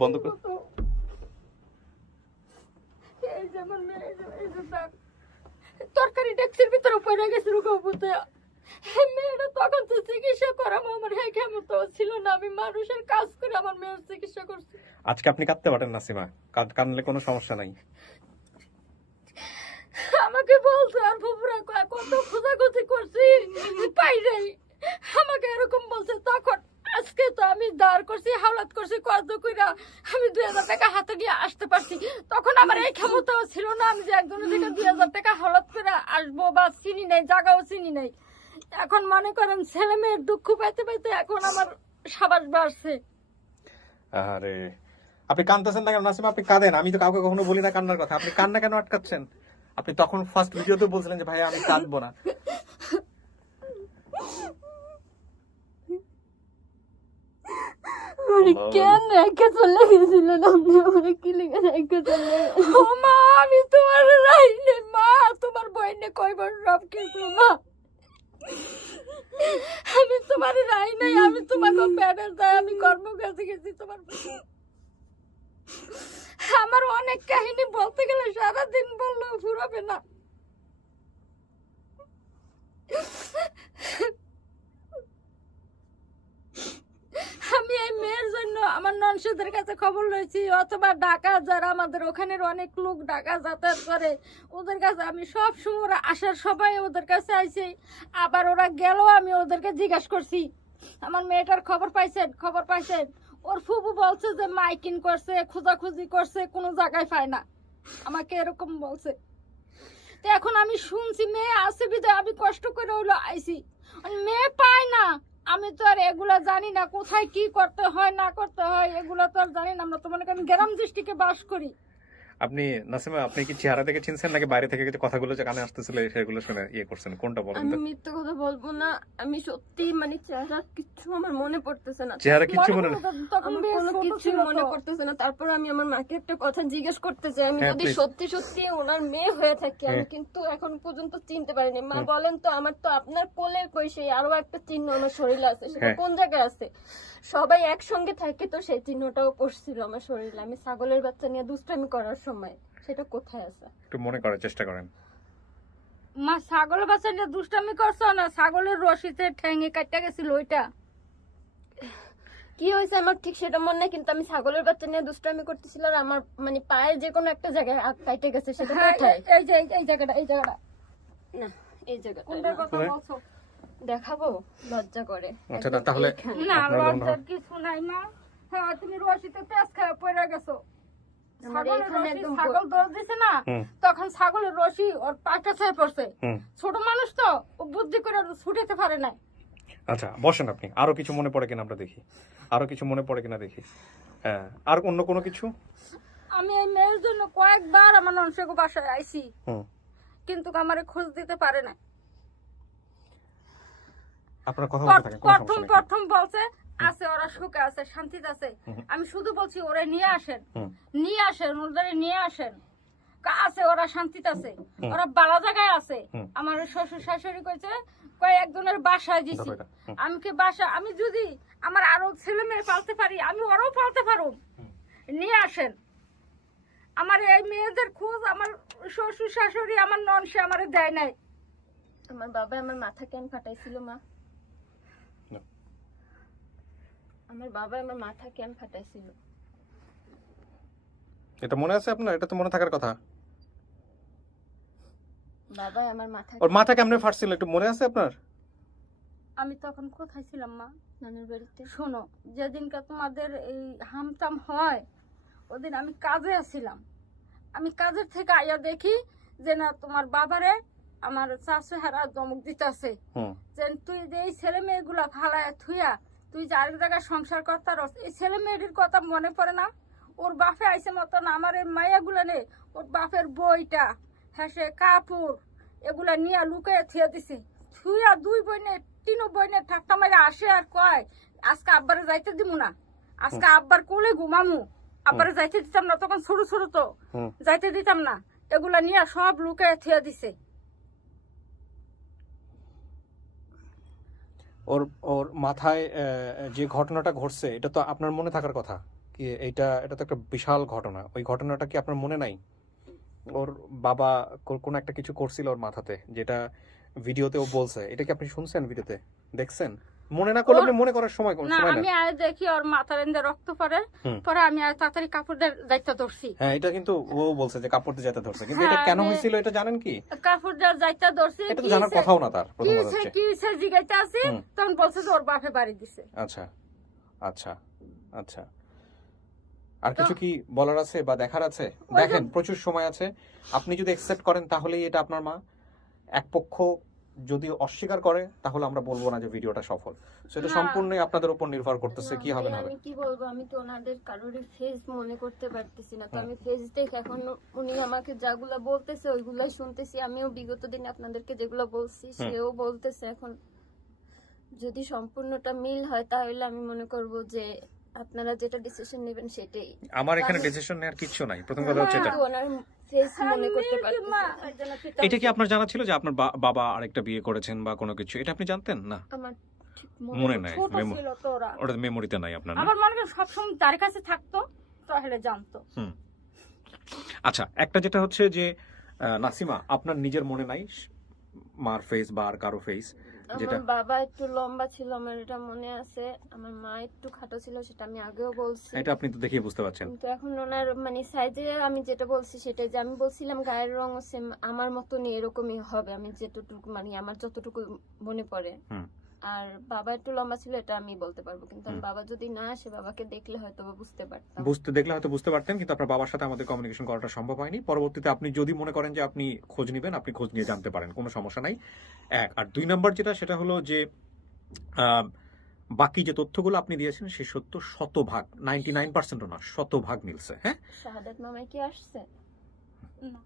বন্ধ কর। এই যে আমার মেয়ে, এই যে দাগ, তরকারি ডেকচির ভিতরে পড়ে গেছে রুকাবুতে। মেয়েটা তখন তো চিকিৎসা করাবো, আমার হ্যাঁ ক্ষমতা ছিল না, আমি মানুষের কাজ করে আমার মেয়ের চিকিৎসা করছি। আজকে আপনি কাঁদতে পারেন না সীমা, কাঁদলে কোনো সমস্যা নাই। আমাকে বলছে আর ফুপুরা কত খোঁজাখুঁজি করছি, পাই নাই, আমাকে এরকম বলছে। তখন আজকে তো আমি দাঁড় করছি, হাওলাত করছি, কত কইরা আমি 2000 টাকা হাতে নিয়ে আসতে পারছি। তখন আমার এই ক্ষমতাও ছিল না আমি যে একজনের থেকে 2000 টাকা হাওলাত করে আসবো, বা চিনি নাই, জায়গাও চিনি নাই। এখন মনে করেন ছেলে মেয়ের দুঃখ পাইতে পাইতে এখন আমার সাবাস বাড়ছে। আরে আপনি কাঁদতেছেন না কেন নাসিমা? আপনি কাঁদেন, আমি তো কাউকে কখনো বলি না কান্নার কথা। আপনি কান্না কেন আটকাচ্ছেন? আপনি তখন ফার্স্ট ভিডিওতে বলছিলেন যে ভাই আমি কাঁদবো না। কেন রেখে চলে গেছিলেন আপনি? আমাকে কি লিখে রেখে চলে? ও মা, আমি তোমার রাইনে মা, তোমার বইনে কইবার সব কিছু মা, আমি তোমার রাই নাই, আমি তোমাকে প্যাডের দেয় আমি কর্ম কাছে গেছি তোমার। আমার অনেক কাহিনী বলতে গেলে সারাদিন বললেও ফুরাবে না। আমি এই মেয়ের জন্য আমার ননসদের কাছে খবর লইছি, অথবা ঢাকা যারা আমাদের ওখানের অনেক লোক ঢাকা যাতায়াত করে, ওদের কাছে আমি সব সময় ওরা আসার সবাই ওদের কাছে আইছি, আবার ওরা গেল আমি ওদেরকে জিজ্ঞাসা করছি আমার মেয়েটার খবর পাইছেন, খবর পাইছেন। ওর ফুফু বলছে যে মাইকিং করছে, খোঁজাখুঁজি করছে, কোনো জায়গায় পায় না, আমাকে এরকম বলছে। তো এখন আমি শুনছি মেয়ে আছে বিধায় আমি কষ্ট করে হলো আইছি, মেয়ে পায় না। আমি তো আর এগুলা জানি না, কোথায় কি করতে হয় না করতে হয় এগুলা তো আর জানি না। আমরা তো মনে করেন গ্রাম দৃষ্টিকে বাস করি। আপনি নাসিমা, আপনি কি চেহারা দেখে চিনছেন নাকি বাইরে থেকে যে কথাগুলো যে কানে আসতেছিল সেগুলো শুনে ইয়ে করছেন? কোনটা বলেন আমি তো? মিথ্যে কথা বলবো না, আমি সত্যি মানে চেহারা কিচ্ছু আমার মনে পড়তেছে না, চেহারা কিচ্ছু মনে নেই? তখন আমার বেশ কোনো ছোট কিছু ছিল মনে তো। পড়তেছে না। তারপর আমি আমার মাকে একটা কথা জিজ্ঞেস করতে চাই, আমি হ্যাঁ, যদি please. সত্যি সত্যি ওনার মেয়ে হয়ে থাকি, আমি হ্যাঁ। কিন্তু এখন পর্যন্ত চিনতে পারিনি। মা বলেন তো, আমার তো আপনার কোলের কই সেই আরো একটা চিহ্ন আমার শরীরে আছে, সেটা হ্যাঁ। কোন জায়গায় আছে? সবাই একসঙ্গে থাকে তো সেই চিহ্নটাও পড়ছিল আমার শরীরে, আমি ছাগলের বাচ্চা নিয়ে দুষ্টামি করার সময়, সেটা কোথায় আছে? একটু মনে করার চেষ্টা করেন। মা ছাগল বাচ্চা নিয়ে দুষ্টামি করছো না? ছাগলের রশিতে ঠ্যাঙে কাটতে গেছিল ওইটা। কি হয়েছে আমার ঠিক সেটা মনে নেই, কিন্তু আমি ছাগলের বাচ্চা নিয়ে দুষ্টামি করতেছিল আর আমার মানে পায়ে যে কোনো একটা জায়গায় আগ কাটে গেছে, সেটা হ্যাঁ, কোথায়? এই যে এই জায়গাটা, এই জায়গাটা না, এই জায়গাটা কোনটার না। কথা কোথায়? বলছো? দেখাবো, লজ্জা করে। আচ্ছা, একদম তাহলে এইখানে। না, আপনার মনে লজ্জার হয়- কিছু নাই মা। হ্যাঁ, তুমি রশিতে পেঁচ খায় পড়ে গেছো। আমার ছাগলের এখানে রশি, একদম ছাগল দৌড় দিছে না, হুম। তখন ছাগলের রশি ওর পাটা ছায় পড়ছে। হুম। ছোট মানুষ তো, ও বুদ্ধি করে ছুটাতে পারে না। আচ্ছা বসেন আপনি, আরো কিছু মনে পড়ে কিনা আমরা দেখি, আরো কিছু মনে পড়ে কিনা দেখি। হ্যাঁ, আর অন্য কোনো কিছু? আমি এই মেয়ের জন্য কয়েকবার আমার ননসেগো বাসায় আইছি, হুম। কিন্তু আমারে খোঁজ দিতে পারে না। আপনার কথা বলতে থাকেন, কোনো সমস্যা নেই। প্রথম বলছে আছে, ওরা সুখে আছে, শান্তিতে আছে। আমি শুধু বলছি ওরে নিয়ে আসেন, হুম। নিয়ে আসেন, ওদের নিয়ে আসেন। আছে, ওরা শান্তিতে আছে, ওরা বালা জায়গায় আছে। হুম। আমার শ্বশুর শাশুড়ি কইছে কয়েকজনের বাসায় দিছি ধরো এটা। হুম। আমি কি বাসা আমি যদি আমার আরো ছেলে মেয়ে পালতে পারি আমি ওরাও পালতে পারো নিয়ে আসেন আমার এই মেয়েদের খোঁজ আমার শ্বশুর শাশুড়ি আমার ননসে আমারে দেয় নাই আমার বাবা আমার মাথা কেন ফাটাইছিল মা? না। আমার বাবা আমার মাথা কেন ফাটাইছিল? এটা মনে আছে আপনার? এটা তো মনে থাকার কথা। বাবা আমার মাথা ওর মাথা কেমনে ফাটছিল একটু মনে আছে আপনার? আমি তখন কোথায় ছিলাম মা নানুর বাড়িতে। শোনো যেদিনকে তোমাদের এই হামতাম হয় ওদিন আমি কাজে আছিলাম আমি কাজের থেকে আইয়া দেখি যে না তোমার বাবারে আমার শাশু হারা দমক দিতেছে হুম। যে তুই যে এই ছেলে মেয়েগুলা ফালায় থুইয়া তুই যে আরেক জায়গায় সংসার করতে রস এই ছেলে মেয়েটির কথা মনে পড়ে না ওর বাপে আইসে মতন আমার এই মায়াগুলা নে ওর বাপের বইটা হ্যাঁ কাপড় এগুলা নিয়ে লুকিয়ে থুয়ে দিছে থুইয়া দুই বইনে তিন বইনে ঠাট্টা মারে আসে আর কয় আজকে আব্বারে যাইতে দিব না আজকে আব্বার কোলে ঘুমামু আব্বারে যাইতে দিতাম না তখন ছোট ছোট তো হুম। যাইতে দিতাম না এগুলা নিয়ে সব লুকিয়ে থুয়ে দিছে ওর ওর মাথায় যে ঘটনাটা ঘটছে এটা তো আপনার মনে থাকার কথা কি এটা তো একটা বিশাল ঘটনা ওই ঘটনাটা কি আপনার মনে নাই ওর বাবা কোনো একটা কিছু করছিল ওর মাথাতে যেটা ভিডিওতে ও বলছে এটা কি আপনি শুনছেন ভিডিওতে দেখছেন মনে না করলে আপনি মনে করার সময় না সময় আমি না আয় দেখি ওর মাথার এন্দে রক্ত পড়ে হুম। পরে আমি আর তাড়াতাড়ি কাপড়ের দায়িত্ব ধরছি হ্যাঁ এটা কিন্তু ও বলছে যে কাপড় দিয়ে যেতে ধরছে কিন্তু এটা হ্যাঁ, কেন আমি- হয়েছিল এটা জানেন কি কাপড়ের দায়িত্ব ধরছি এটা তো জানার কথাও না তার প্রথম কথা হচ্ছে কি সে জিগাইতে আছে হুম। তখন বলছে যে ওর বাপে বাড়ি দিছে আচ্ছা আচ্ছা আচ্ছা আর কিছু কি বলার আছে বা দেখার আছে দেখেন প্রচুর সময় আছে আপনি যদি অ্যাকসেপ্ট করেন তাহলেই এটা আপনার মা এক পক্ষ যদি অস্বীকার করে তাহলে আমরা বলবো না যে ভিডিওটা সফল সেটা না। সম্পূর্ণই আপনাদের উপর নির্ভর করতেছে কি হবে না হবে আমি কি বলবো আমি তো ওনাদের কারোর ফেস মনে করতে পারতেছি না তো আমি ফেস দেখে এখন উনি আমাকে যাগুলা বলতেছে ওইগুলাই শুনতেছি আমিও বিগত দিনে আপনাদেরকে যেগুলো বলছি সেও বলতেছে এখন যদি সম্পূর্ণটা মিল হয় তাহলে আমি মনে করব যে আপনারা যেটা ডিসিশন নেবেন সেটাই আমার এখানে ডিসিশন নেওয়ার কিছু নাই প্রথম কথা হচ্ছে এটা কিন্তু ওনার ফেস মনে করতে পারতেছি মা, না। এটা কি আপনার জানা ছিল যে আপনার বাবা আরেকটা বিয়ে করেছেন বা কোনো কিছু এটা আপনি জানতেন না আমার ঠিক মনে নাই ছোট ছিল তো ওরা ওটা মেমোরিতে নাই আপনার না? আমার মনে হয় সবসময় তার কাছে থাকতো তাহলে জানতো হুম আচ্ছা একটা যেটা হচ্ছে যে নাসিমা আপনার নিজের মনে নাই মার ফেস বা আর কারো ফেস যেটা আমার বাবা একটু লম্বা ছিল আমার এটা মনে আছে আমার মা একটু খাটো ছিল সেটা আমি আগেও বলছি এটা আপনি তো দেখেই বুঝতে পারছেন কিন্তু এখন ওনার মানে সাইজে আমি যেটা বলছি সেটাই যে আমি বলছিলাম গায়ের রং সেম আমার মতনই এরকমই হবে আমি যেটুকু মানে আমার যতটুকু মনে পড়ে হুম। আর বাবা একটু লম্বা ছিল এটা আমি বলতে পারবো কিন্তু আমার বাবা যদি না আসে বাবাকে দেখলে হয়তো বা বুঝতে পারতাম দেখলে হয়তো বুঝতে পারতেন কিন্তু আপনার বাবার সাথে আমাদের কমিউনিকেশন করাটা সম্ভব হয়নি পরবর্তীতে আপনি যদি মনে করেন যে আপনি খোঁজ নেবেন আপনি খোঁজ নিয়ে জানতে পারেন কোনো সমস্যা নাই এক আর দুই নাম্বার যেটা সেটা হলো যে বাকি যে তথ্যগুলো আপনি দিয়েছেন সে সত্য 100% 99%ও না 100% মিলছে হ্যাঁ শাহাদাত মামাই কি আসছে না।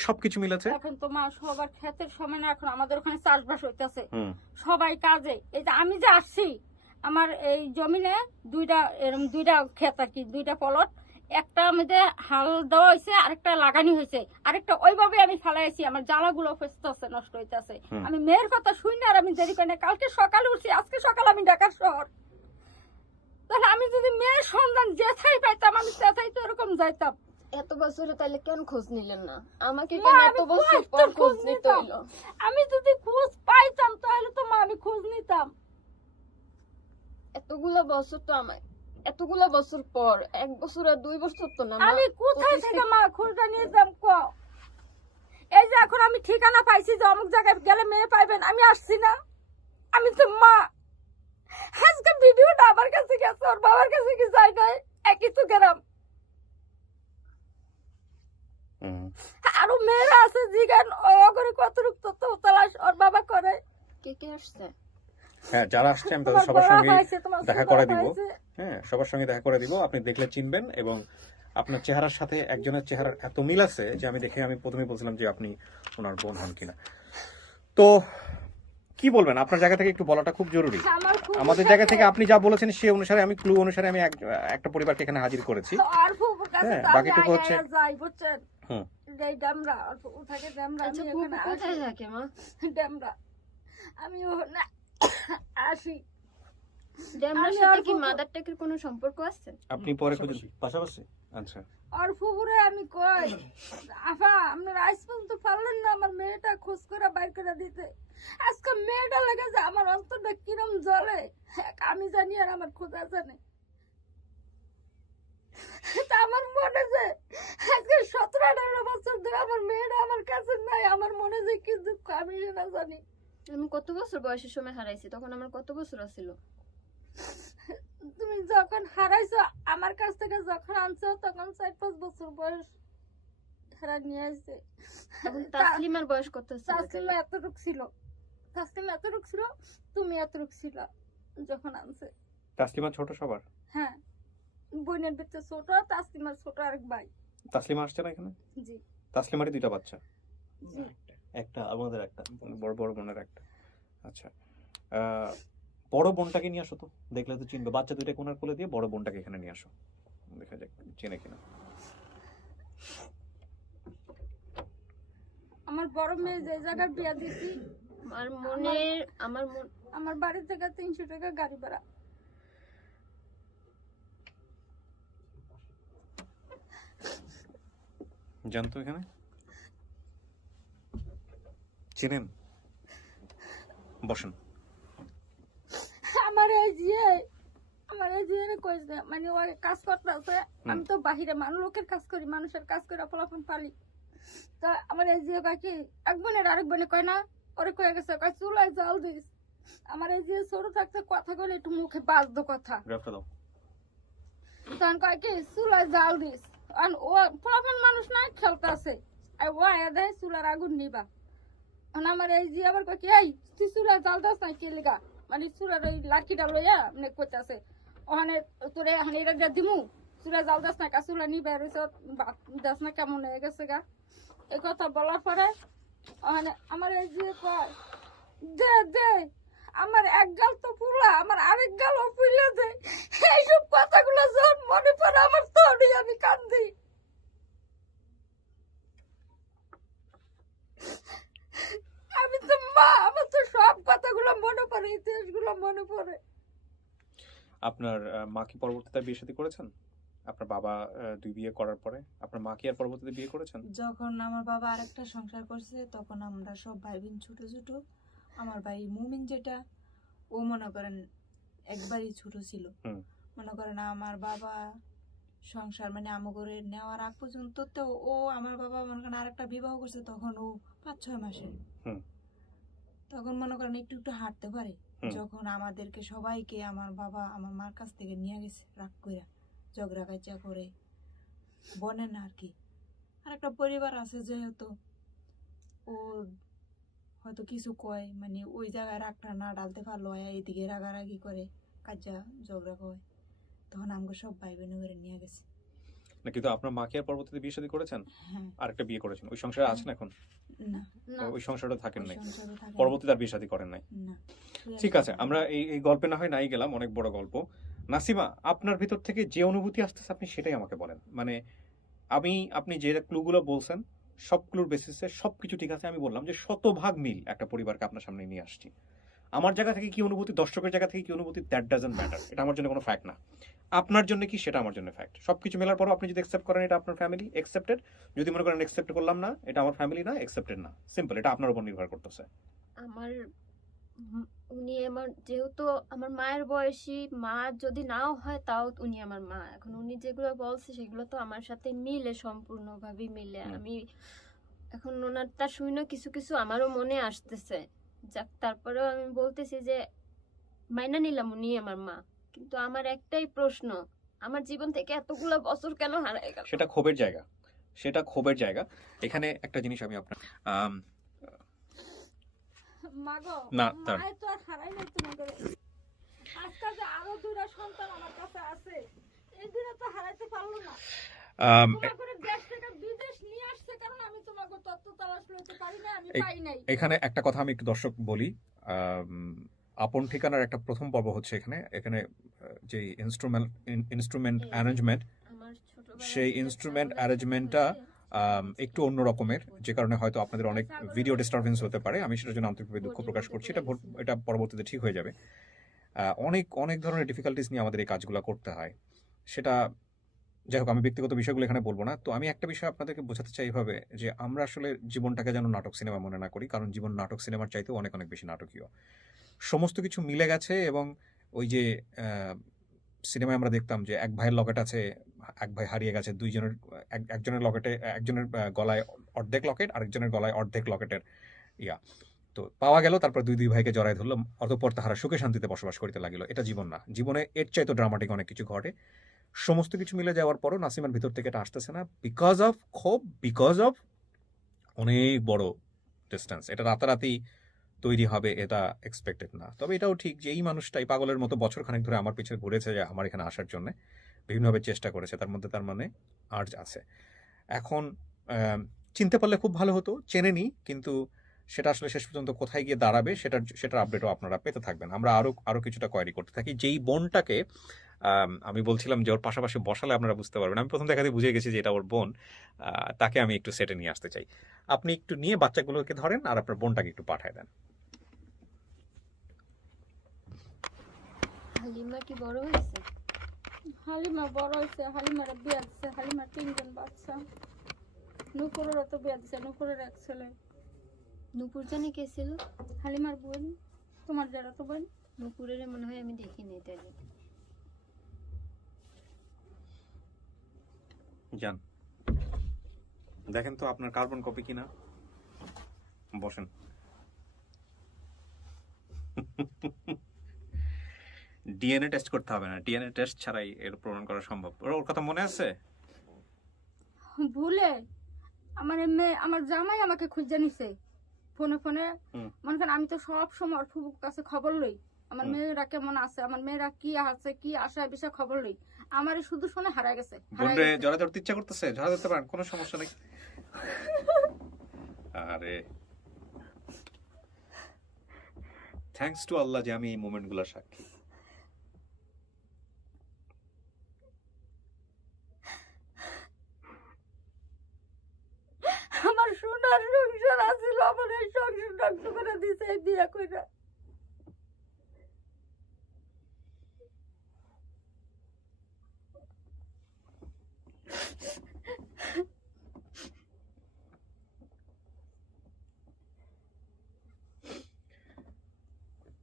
সবকিছু মিলেছে এখন তো মা সবার ক্ষেতের সময় না এখন আমাদের ওখানে চাষবাস হইতেছে হুম সবাই কাজে এই যে আমি যে আসছি আমার এই জমিনে দুইটা ক্ষেত আর কি দুইটা পলট একটা মধ্যে হাল দেওয়া হয়েছে আরেকটা লাগানি হয়েছে আরেকটা ওইভাবে আমি ফেলাইছি আমার জ্বালাগুলো ফেসতেছে নষ্ট হইতেছে হুম। আমি মেয়ের কথা শুনি আর আমি দেরি করি না কালকে সকালে উঠছি আজকে সকালে আমি ঢাকার শহর তাহলে আমি যদি মেয়ের সন্ধান যেথাই পাইতাম আমি সেথাই তো এরকম যাইতাম এত বছরে তাহলে কেন খোঁজ নিলেন না আমাকে মা, কেন আমি এত বছর কষ্ট পর খোঁজ খোঁজ নিতে নিতাম। হইলো আমি যদি খোঁজ পাইতাম তাহলে তো মা আমি খোঁজ নিতাম এতগুলা বছর পর 1 বছর আর 2 বছর তো না মা। আমি কোথায় 25 থেকে মা খোঁজটা নিতাম ক এই যে এখন আমি ঠিকানা পাইছি যে অমুক জায়গায় গেলে মেয়ে পাইবেন আমি আসছি না আমি তো মা আজকে ভিডিওটা আমার কাছে গেছে ওর বাবার কাছে কি যায় নাই একই তো গেলাম হুম। আরো মেয়েরা আছে জিগান ও করে কতটুক তথ্য তালাশ ওর বাবা করে কে আসছে হ্যাঁ যারা আসছে আমি তাদের তোমার সবার বড় সঙ্গে হয়েছে, তোমার দেখা ছোট করে দিব হয়েছে। হ্যাঁ সবার সঙ্গে দেখা করে দিব আপনি দেখলে চিনবেন এবং আপনার চেহারার সাথে একজনের চেহারার এত মিল আছে যে আমি দেখে আমি প্রথমেই বলছিলাম যে আপনি ওনার বোন হন কিনা তো কি বলবেন আপনার জায়গা থেকে একটু বলাটা খুব জরুরি আমার খুব আমাদের জায়গা থেকে আপনি যা বলেছেন সে অনুসারে আমি ক্লু অনুসারে আমি একটা পরিবারকে এখানে হাজির করেছি আর ফুফুর কাছে হ্যাঁ, তো আমি বাকিটুকু আগে হচ্ছে- যাই বুঝছেন হুম। এই ডেমরা অল্প থাকে ডেমরা আচ্ছা আমি ফুপু এখানে কোথায় আসি। থাকে মা ডেমরা আমিও না আসি। ড্যামরার আমি সাথে আর কি ফুফু- মাদার টেকের কোনো সম্পর্ক আছে? আপনি পরে খুঁজে পাশাপাশি আচ্ছা আর ফুফুরে আমি কই, আফা আপনারা আজ পর্যন্ত পারলেন না আমার মেয়েটা খোঁজ করে বাইর করে দিতে। আজকে মেয়েটা লেগে যে আমার অন্তরটা কিরম জ্বলে আমি জানি আর আমার খোঁজা জানে। তা আমার মনে যে আজকে 17-18 বছর ধরে আমার মেয়েটা আমার কাছে নাই, আমার মনে যে কি দুঃখ আমি না জানি। আমি কত বছর বয়সের সময় হারাইছি, তখন আমার কত বছর ছিল? তুমি যখন হারাইছো আমার কাছ থেকে যখন আনছো তখন 4-5 বছর বয়স হারা নিয়ে আসছে। তখন তাসলিমার বয়স কত ছিল? তাসলিমা এতটুক ছিল, তাসলিমা এতটুক ছিল, তুমি এতটুক ছিল যখন আনছে। তাসলিমা ছোট সবার? হ্যাঁ, বোনের ভিতরে ছোট, তাসলিমার ছোট আরেক ভাই। তাসলিমা আসছে না এখানে? জি তাসলিমারই 2টা বাচ্চা? জি। একটা আমাদের একটা বড় বড় বোনের একটা। আচ্ছা বড় বোনটাকে নিয়ে আসো তো, দেখলে তো চিনবে। বাচ্চা 2টা কোনার কোলে দিয়ে বড় বোনটাকে এখানে নিয়ে আসো, দেখা যাক চেনে কিনা। আমার বড় মেয়ে যে জায়গায় বিয়া দিছি আমার বাড়ি থেকে 300 টাকা গাড়ি ভাড়া। জানতো এখানে চিনেন? বসেন। আমার এই যে কইছে মানে ওর কাজ করতে আছে, আমি তো বাহিরে লোকের কাজ করি, মানুষের কাজ করে ফলাফল পালি। তো আমার এই যে বাকি এক বোনের আরেক বোনে কয় না, ওরে কয়ে গেছে কয় চুলায় জল দিস। আমার এই যে ছোট থাকতে কথা কইলে একটু মুখে বাজতো কথা, গ্রাফটা দাও। তখন কয় কি চুলায় জাল দিস। আর ও ফলাফল মানুষ না খেলতে আছে, আর ও আয়া দেয় চুলার আগুন নিবা। আমার এই যে আবার কয় কি এই তুই চুলায় জাল দাস না কে লিগা, মানে চুলার ওই লাঠিটা লইয়া মানে কইতাছে ওখানে তোরে এখন এটা দিয়ে দিমু, চুলা জাল দাস না কা চুলা নিবে রয়েছ দাস না কেমন হয়ে গেছে গা। এই কথা বলার পরে ওখানে আমার এই যে কয় দে দে আমার এক গাল তো পুরা, আমার আরেক গালও পুইলে দে। এইসব কথাগুলো যখন মনে পড়ে আমার তখনই আমি কান্দি। আমি তো মা, আমার তো সব কথাগুলো মনে পড়ে, ইতিহাসগুলো মনে পড়ে। আপনার মা কি পরবর্তীতে বিয়ে শাদী করেছেন? আপনার বাবা 2 বিয়ে করার পরে আপনার মা কি আর পরবর্তীতে বিয়ে করেছেন? যখন আমার বাবা আরেকটা সংসার করছে তখন আমরা সব ভাই বোন ছোট ছোট। আমার ভাই মুমিন যেটা, ও মনে করেন একবারই ছোট ছিল। মনে করেন আমার বাবা সংসার মানে আমগরে নেওয়ার আগ পর্যন্ত তো ও আমার বাবা মনে করেন আরেকটা বিবাহ করছে, তখন ও 5-6 মাসের। তখন মনে করেন একটু একটু হাঁটতে পারে। যখন আমাদেরকে সবাইকে আমার বাবা আমার মার কাছ থেকে নিয়ে গেছে রাগ কইরা, ঝগড়া কাচা করে, বনে না আর কি। আর একটা পরিবার আছে যেহেতু ও হয়তো কিছু কয়, মানে ওই জায়গায় রাগটা না ডালতে পারলো, এইদিকে রাগারাগি করে কাজা ঝগড়া কয়, তখন আমাকে সব ভাই বোন করে নিয়ে গেছে। না কিন্তু আপনার মা কি আর পরবর্তীতে বিয়ে শাদী করেছেন? হ্যাঁ। আরেকটা বিয়ে করেছেন, ওই সংসারে আছেন এখন? না, ওই সংসারটা থাকেন নাই, সংসারে থাকে না। পরবর্তীতে আর বিয়ে শাদী করেন নাই? না। ঠিক আছে, আমরা এই গল্পে না হয় নাই গেলাম, অনেক বড় গল্প। নাসিমা, আপনার ভিতর থেকে যে অনুভূতি আসতেছে আপনি সেটাই আমাকে বলেন। মানে আপনি যে ক্লুগুলো বলছেন সব ক্লুর বেসিসে সবকিছু ঠিক আছে। আমি বললাম যে 100% মিল একটা পরিবারকে আপনার সামনে নিয়ে আসছি। আমার জায়গা থেকে কি অনুভূতি, দর্শকের জায়গা থেকে কি অনুভূতি, দ্যাট ডাজন্ট ম্যাটার। এটা আমার জন্য কোনো ফ্যাক্ট না। আপনার জন্য কি সেটা আমার জন্য ফ্যাক্ট। সবকিছু মেলার পরও আপনি যদি অ্যাকসেপ্ট করেন এটা আপনার ফ্যামিলি, অ্যাকসেপ্টেড। যদি মনে করেন অ্যাকসেপ্ট করলাম না, এটা আমার ফ্যামিলি না, অ্যাকসেপ্টেড না, সিম্পল। এটা আপনার উপর নির্ভর করতেছে। উনি আমার যেহেতু আমার মায়ের বয়সী, মা যদি নাও হয় তাও উনি আমার মা। এখন উনি যেগুলো বলছে সেগুলো তো আমার সাথে মিলে, সম্পূর্ণভাবে মিলে। আমি এখন ওনার তার শুনে কিছু কিছু আমারও মনে আসতেছে। যাক, তারপরেও আমি বলতেছি যে মাইনা নিলাম উনি আমার মা, কিন্তু আমার একটাই প্রশ্ন, আমার জীবন থেকে এতগুলো বছর কেন হারায় গেল? সেটা ক্ষোভের জায়গা, সেটা ক্ষোভের জায়গা। এখানে একটা জিনিস আমি আপনার মাগো না তার মায় তো আর হারাই নাই তোমাদের। আজকে যে আরো 2টা সন্তান আমার কাছে আছে, এই 2টা তো হারাইতে পারলো না। তোমাদের দেশ থেকে বিদেশ নিয়ে আসছে কারণ আমি তোমাকে তত্ত্ব তালাশ করতে পারি না, আমি পাই নাই। এখানে একটা কথা আমি একটু দর্শক বলি। আপন ঠিকানার একটা প্রথম পর্ব হচ্ছে এখানে যে ইনস্ট্রুমেন্ট অ্যারেঞ্জমেন্ট, আমার ছোটবেলা সেই থেকে ইনস্ট্রুমেন্ট চাউলের অ্যারেঞ্জমেন্টটা সাথে একটু অন্য রকমের, যে কারণে হয়তো আপনাদের অনেক ভিডিও ডিস্টারবেন্স হতে পারে। আমি সেটার জন্য আন্তরিকভাবে দুঃখ প্রকাশ করছি। এটা পরবর্তীতে ঠিক হয়ে যাবে। অনেক অনেক ধরনের ডিফিকাল্টিস নিয়ে আমাদের এই কাজগুলো করতে হয়। সেটা যাই হোক, আমি ব্যক্তিগত বিষয়গুলো এখানে বলবো না। তো আমি একটা বিষয় আপনাদেরকে বোঝাতে চাই এইভাবে, যে আমরা আসলে জীবনটাকে যেন নাটক সিনেমা মনে না করি, কারণ জীবন নাটক সিনেমার চাইতেও অনেক অনেক বেশি নাটকীয়। সমস্ত কিছু মিলে গেছে, এবং ওই যে সিনেমায় আমরা দেখতাম যে এক ভাইয়ের লকেট আছে, এক ভাই হারিয়ে গেছে, দুইজনের একজনের লকেটে, একজনের গলায় অর্ধেক লকেট, আরেকজনের গলায় অর্ধেক লকেটের ইয়া, তো পাওয়া গেল, তারপর দুই ভাইকে জড়াই ধরলো, অতঃপর তাহারা সুখে শান্তিতে বসবাস করিতে লাগিল। এটা জীবন না, জীবনে এর চাইতে ড্রামাটিক অনেক কিছু ঘটে। সমস্ত কিছু মিলে যাওয়ার পরও নাসিমার ভিতর থেকে এটা আসতেছে না, বিকজ অফ অনেক বড় ডিস্টেন্স। এটা রাতারাতি তৈরি হবে এটা এক্সপেক্টেড না। তবে এটাও ঠিক যে এই মানুষটাই পাগলের মতো বছরখানেক ধরে আমার পিছনে ঘুরেছে, যে আমার এখানে আসার জন্য বিভিন্নভাবে চেষ্টা করেছে, তার মধ্যে তার মানে আর্জ আছে। এখন চিনতে পারলে খুব ভালো হতো, চেনেনি, কিন্তু সেটা আসলে শেষ পর্যন্ত কোথায় গিয়ে দাঁড়াবে সেটার আপডেটও আপনারা পেতে থাকবেন। আমরা আরও কিছুটা কোয়ারি করতে থাকি। যেই বোনটাকে আমি বলছিলাম যে ওর পাশাপাশি বসালে আপনারা বুঝতে পারবেন, আমি প্রথম দেখাতে বুঝে গেছি যে এটা ওর বোন, তাকে আমি একটু সেটে নিয়ে আসতে চাই। আপনি একটু নিয়ে বাচ্চাগুলোকে ধরেন আর আপনার বোনটাকে একটু পাঠায় দেন। হালিমা কি বড় হয়েছে? হালিমা বড় হয়েছে, হালিমার বিয়া দিছে, হালিমার 3জন বাচ্চা। নুপুরেরও তো বিয়া দিছে, নুপুরের এক ছেলে। নুপুর জানে কে ছিল? হালিমার বোন, তোমার যারা তো বোন। নুপুরের মনে হয় আমি দেখিনি তাইলে। যান দেখেন তো আপনার কার্বন কপি কিনা, বসেন। ডিএনএ টেস্ট করতে হবে না, ডিএনএ টেস্ট ছাড়াই এর প্রমাণ করা সম্ভব। ওর কথা মনে আছে? ভুলে আমার জামাই আমাকে খুঁজে নিছে ফোনে ফোনে। মনে করেন আমি তো সব সময় ওর ফুবুর কাছে খবর লই, আমার মেয়েরা কেমন আছে, আমার মেয়েরা কি আছে, কি আশায় বিষয় খবর লই। আমার শুধু শুনে হারায় গেছে। বোনরে জড়া ধরতে ইচ্ছা করতেছে, জড়া ধরতে পারেন, কোনো সমস্যা নেই। আরে থ্যাঙ্কস টু আল্লাহ যে আমি এই মোমেন্টগুলোর সাক্ষী। আমার সোনার সংসার আছিল, আমার এই সংসার ধ্বংস করে দিছে এই বিয়ে কইরা।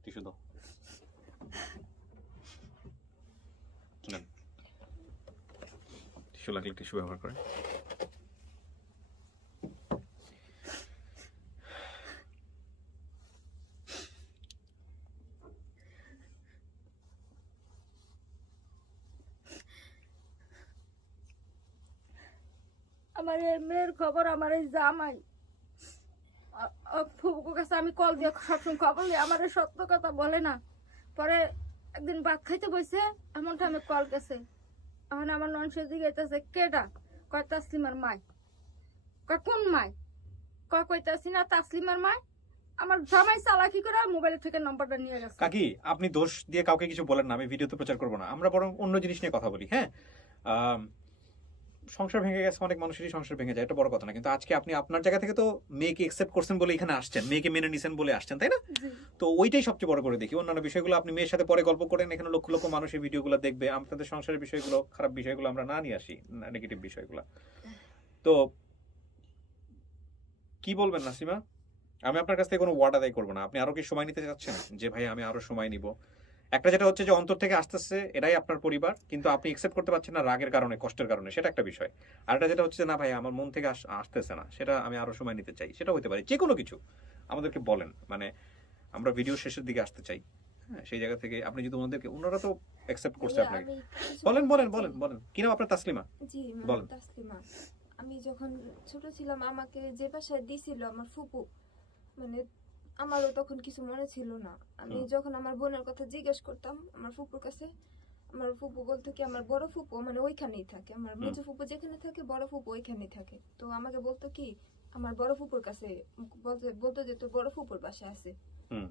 টিস্যু দাও। টিস্যু লাগলে টিস্যু ব্যবহার করেন। আমার এই মেয়ের খবর আমার এই জামাই ফুবুর কাছে আমি কল দিয়ে সবসময় খবর দিই, আমার এই সত্য কথা বলে না। পরে একদিন ভাত খাইতে বসে এমন টাইমে কল গেছে, এখন আমার ননসে জিজ্ঞাসা কেডা, কয় তাসলিমার মাই। কয় কোন মাই? কইতাছি না তাসলিমার মাই। আমার জামাই চালাকি করে মোবাইল থেকে নাম্বারটা নিয়ে গেছে। কাকি আপনি দোষ দিয়ে কাউকে কিছু বলেন না, আমি ভিডিওতে প্রচার করবো না, আমরা বরং অন্য জিনিস নিয়ে কথা বলি। হ্যাঁ, সংসার ভেঙে গেছে, অনেক মানুষেরই সংসার ভেঙে যায়, এটা বড় কথা না। কিন্তু আজকে আপনি আপনার জায়গা থেকে তো মেয়েকে একসেপ্ট করছেন বলে এখানে আসছেন, মেয়েকে মেনে নিছেন বলে আসছেন, তাই না? তো ওইটাই সবচেয়ে বড় করে দেখি। অন্যান্য বিষয়গুলো আপনি মেয়ের সাথে পরে গল্প করেন, এখানে লক্ষ লক্ষ মানুষের ভিডিওগুলো দেখবে। আপনাদের সংসারের বিষয়গুলো, খারাপ বিষয়গুলো আমরা না নিয়ে আসি, নেগেটিভ বিষয়গুলো। তো কি বলবেন নাসিমা? আমি আপনার কাছ থেকে কোনো ওয়ার্ড আদায় করবো না। আপনি আরো কি সময় নিতে চাচ্ছেন যে ভাই আমি আরো সময় নিব? একটা যেটা হচ্ছে যে অন্তর থেকে আসতেছে, এটাই আপনার পরিবার, কিন্তু আপনি একসেপ্ট করতে পারছেন না রাগের কারণে, কষ্টের কারণে, সেটা একটা বিষয়। আর এটা যেটা হচ্ছে যে না ভাই আমার মন থেকে আসতেছে না, সেটা আমি আরো সময় নিতে চাই, সেটা হতে পারে। যে কোনো কিছু আমাদেরকে বলেন, মানে আমরা ভিডিও শেষের দিকে আসতে চাই। হ্যাঁ, সেই জায়গা থেকে আপনি যদি ওনাদেরকে, ওনারা তো অ্যাকসেপ্ট করছে আপনাকে। বলেন কি নাম আপনার? তাসলিমা? জি বলেন। তাসলিমা। আমি যখন ছোট ছিলাম আমাকে যে বাসায় দিছিল আমার ফুপু, মানে আমারও তখন কিছু মনে ছিল না। আমি যখন আমার বোনের কথা জিজ্ঞেস করতাম আমার ফুপুর কাছে, আমার ফুপু বলতো কি আমার বড় ফুপু মানে ওইখানেই থাকে, আমার মেজো ফুপু যেখানে থাকে বড় ফুপু ওইখানেই থাকে। তো আমাকে বলতো কি আমার বড় ফুপুর কাছে, বলতো যে তোর বড় ফুপুর বাসায় আছে,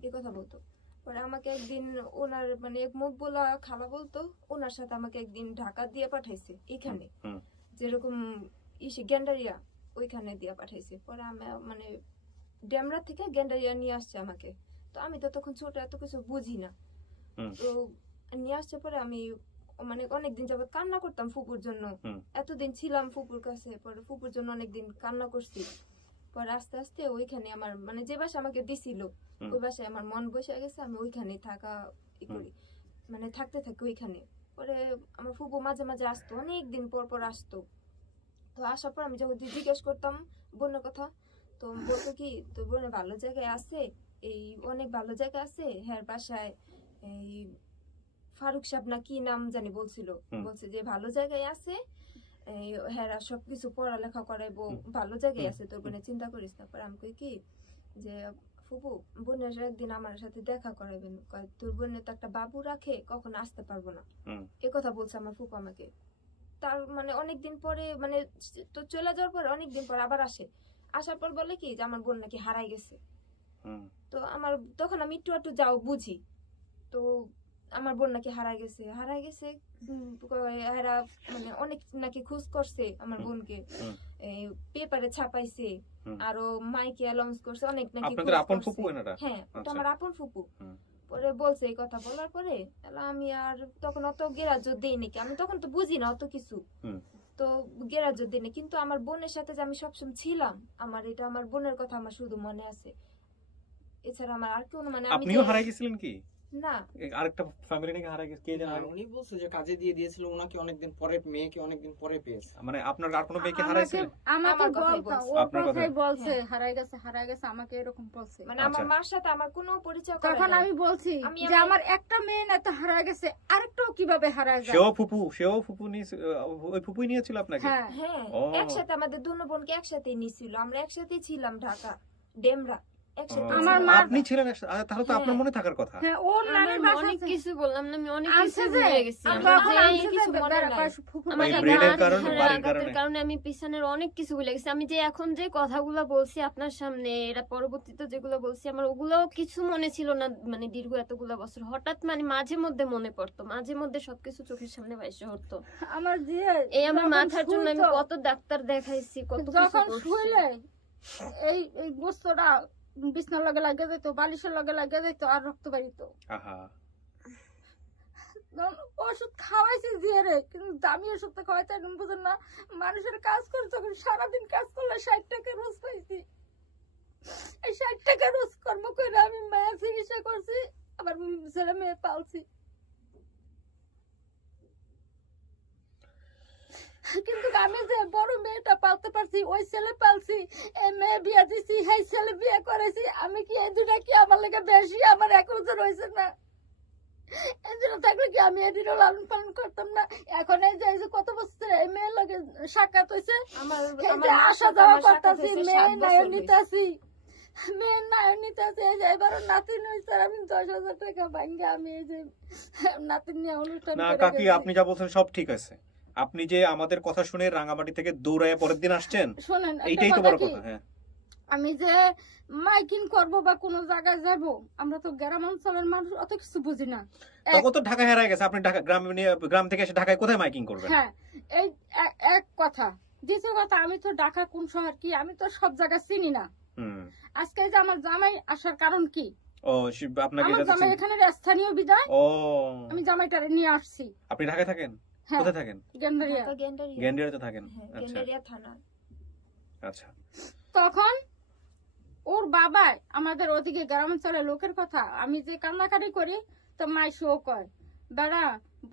এই কথা বলতো। পরে আমাকে একদিন ওনার মানে এক মুখ বলা খালা বলতো, ওনার সাথে আমাকে একদিন ঢাকা দিয়ে পাঠাইছে এখানে, যেরকম গ্যান্ডারিয়া ওইখানে দিয়া পাঠাইছে। পরে আমি মানে ডেমরা থেকে গেন্ডারিয়া নিয়ে আসছে আমাকে। তো আমি তো তখন ছোট, এত কিছু বুঝি না। হুম। তো নিয়ে আসছে পরে আমি মানে অনেকদিন যাবত কান্না করতাম ফুপুর জন্য। হুম। এতদিন ছিলাম ফুপুর কাছে, পরে ফুপুর জন্য অনেকদিন কান্না করছি। পরে আস্তে আস্তে ওইখানে আমার মানে যে বাসা আমাকে দিছিল হুম। ওই বাসায় আমার মন বসে গেছে, আমি ওইখানে থাকা করি, মানে থাকতে থাকি ওইখানে। পরে আমার ফুপু মাঝে মাঝে আসতো, অনেকদিন পর পর আসতো। তো আসার পর আমি যখন জিজ্ঞেস করতাম বোনের কথা, তো বলতো কি তোর বোনের ভালো জায়গায় আছে, এই অনেক ভালো জায়গা আছে হ্যাঁ বাসায়, এই ফারুক সাহেব না কি নাম জানি বলছিল, বলছে যে ভালো জায়গায় আছে, এই হ্যাঁ সবকিছু পড়ালেখা করাইবো, ভালো জায়গায় আছে, তোর বোনের চিন্তা করিস না। পরে আমি কই কি যে ফুপু বোনের একদিন আমার সাথে দেখা করাবেন, কয় তোর বোনের তো একটা বাবু রাখে, কখন আসতে পারবো না, এ কথা বলছে আমার ফুপু আমাকে। তার মানে অনেকদিন পরে মানে তো চলে যাওয়ার পর অনেকদিন পর আবার আসে, আসার পর বলে কি যে আমার বোন নাকি হারাই গেছে। তো আমার তখন আমি একটু একটু যাও বুঝি, তো আমার বোন নাকি হারাই গেছে এরা মানে অনেক নাকি খোঁজ করছে আমার বোনকে, এই পেপারে ছাপাইছে, আরো মাইকে অ্যানাউন্স করছে, অনেক নাকি আপনাদের খোঁজ আপন করছে। ফুপু এনারা? হ্যাঁ ওটা আচ্ছা। আমার আপন ফুপু। পরে বলছে এই কথা বলার পরে আমি আর তখন অত গ্রাহ্য দেই নাকি, আমি তখন তো বুঝি না অত কিছু, তো গ্রাহ্য দিই না। কিন্তু আমার বোনের সাথে যে আমি সবসময় ছিলাম, আমার এটা আমার বোনের কথা আমার শুধু মনে আছে, এছাড়া আমার আর কেউ না। মানে আমি আপনিও যে- হারাই গেছিলেন কি? না আরেকটা ফ্যামিলি নাকি হারাই গেছে, কে জানে? আর উনি বলছে যে কাজে দিয়ে দিয়েছিল ওনাকে অনেকদিন পরে, মেয়েকে অনেকদিন পরে পেয়েছে। মানে আপনার আর কোনো মেয়েকে হারাইছেন? আমাকে আমার কথাই বলতো, বলছে। ওর আপনার কথাই কথাই? বলছে হারাই গেছে আমাকে এরকম বলছে। মানে আমার আচ্ছা। মার সাথে আমার কোনো পরিচয় করে তখন নাই। আমি বলছি আমি যে আমার একটা মেয়ে না তো হারাই গেছে, আরেকটাও কিভাবে হারায় যায়। সেও ফুপু নিয়ে ওই ফুপুই নিয়েছিল আপনাকে? হ্যাঁ হ্যাঁ ও। একসাথে আমাদের দুনো বোনকে একসাথে নিছিল, আমরা একসাথেই ছিলাম ঢাকা ডেমরা একসাথে। আমার ছিলাম। মা- আপনি ছিলেন তাহলে তো আপনার হ্যাঁ। মনে থাকার কথা। হ্যাঁ ওর নানির আমি বাসা অনেক আছে। কিছু বললাম না, আমি অনেক আনছে কিছু যে, ভুলে গেছি। আমি আমার তখন যে আনছে কিছু যে মনে বেড়া নাই। কয় ফুফু আমার এই বাসা ব্রেডের যায়। কারণে, বাড়ির কারণে। কারণে আমি পিছনের অনেক কিছু ভুলে গেছি। আমি যে এখন যে কথাগুলো বলছি আপনার সামনে, এটা পরবর্তীতে যেগুলো বলছি আমার ওগুলোও কিছু মনে ছিল না, মানে দীর্ঘ এতগুলো বছর হঠাৎ মানে মাঝে মধ্যে মনে পড়তো, মাঝে মধ্যে সবকিছু চোখের সামনে ভাইসে হতো। আমার যে এই আমার যখন মাথার জন্য আমি শুইতো, কত ডাক্তার দেখাইছি, কত কিছু যখন করছি। শুইলে এই এই গোস্তটা বিছনার লগে লাগে যেত, বালিশের লগে লাগে যেত, আর রক্ত বাড়িত। আহা। ওষুধ খাওয়াইছি দিয়ে রে, কিন্তু দামি ওষুধ তো খাওয়াইতে একদম বুঝেন না। মানুষের কাজ করে তখন সারাদিন কাজ করলে 60 টাকা রোজ পাইছি। এই 60 টাকা রোজ কর্ম করে আমি মায়ের চিকিৎসা করছি, আবার ছেলে মেয়ে পালছি। কিন্তু আমি যে বড় মেয়েটা পালতে পারছি, ওই ছেলে পালছি, এই মেয়ে বিয়ে দিছি, এই ছেলে বিয়ে করেছি, আমি কি এই দুটা কি আমার লেগে বেশি? আমার 1 বছর হয়েছে না, এই জন্য থাকলে কি আমি এদিনও লালন পালন করতাম না? এখন এই যে কত বছর এই মেয়ের লগে সাক্ষাৎ হয়েছে, আমার এই আমার যে মার আসা সাথে যাওয়া আমার সাক্ষাৎ করতেছি, হয়েছে মেয়ে 7 নায়ন বছর নিতেছি, মেয়ের নায়ন নিতেছি। এই যে এবারও নাতিন হয়েছে, আমি 10,000 টাকা ভাঙ্গে আমি এই যে নাতিন নিয়ে অনুষ্ঠান না করে কাকি, গেছি। আপনি যা বলছেন সব ঠিক আছে। আপনি যে আমাদের কথা শুনে রাঙামাটি থেকে দৌড়ায় পরের দিন আসছেন, শোনেন একটা এইটাই তো কথা বড় কি, কথা। হ্যাঁ, আমি যে মাইকিং করব বা কোনো জায়গায় যাব, আমরা তো গ্রাম অঞ্চলের মানুষ অত কিছু বুঝি না। তখন তো ঢাকা হারায় গেছে, আপনি ঢাকা গ্রাম থেকে এসে ঢাকায় কোথায় মাইকিং করবেন? হ্যাঁ এই এক কথা। দ্বিতীয় কথা, আমি তো ঢাকা কোন শহর কি আমি তো সব জায়গা চিনি না। আজকে যে আমার জামাই আসার কারণ কি, ও আপনাকে আমার জামাই এখানে স্থানীয় বিদায়, ও আমি জামাইটারে নিয়ে আসছি। আপনি ঢাকায় থাকেন? হ্যাঁ কোথায় থাকেন? গেন্ডারিয়া। ঢাকা গেন্ডারিয়া। গেন্ডিয়াতে থাকেন? হ্যাঁ আচ্ছা গেন্ডারিয়া থানা। আচ্ছা। তখন ওর বাবা আমাদের ওদিকে গ্রামাঞ্চলের লোকের কথা আমি যে কান্নাকাটি করি, তো মাই শো কয় বেড়া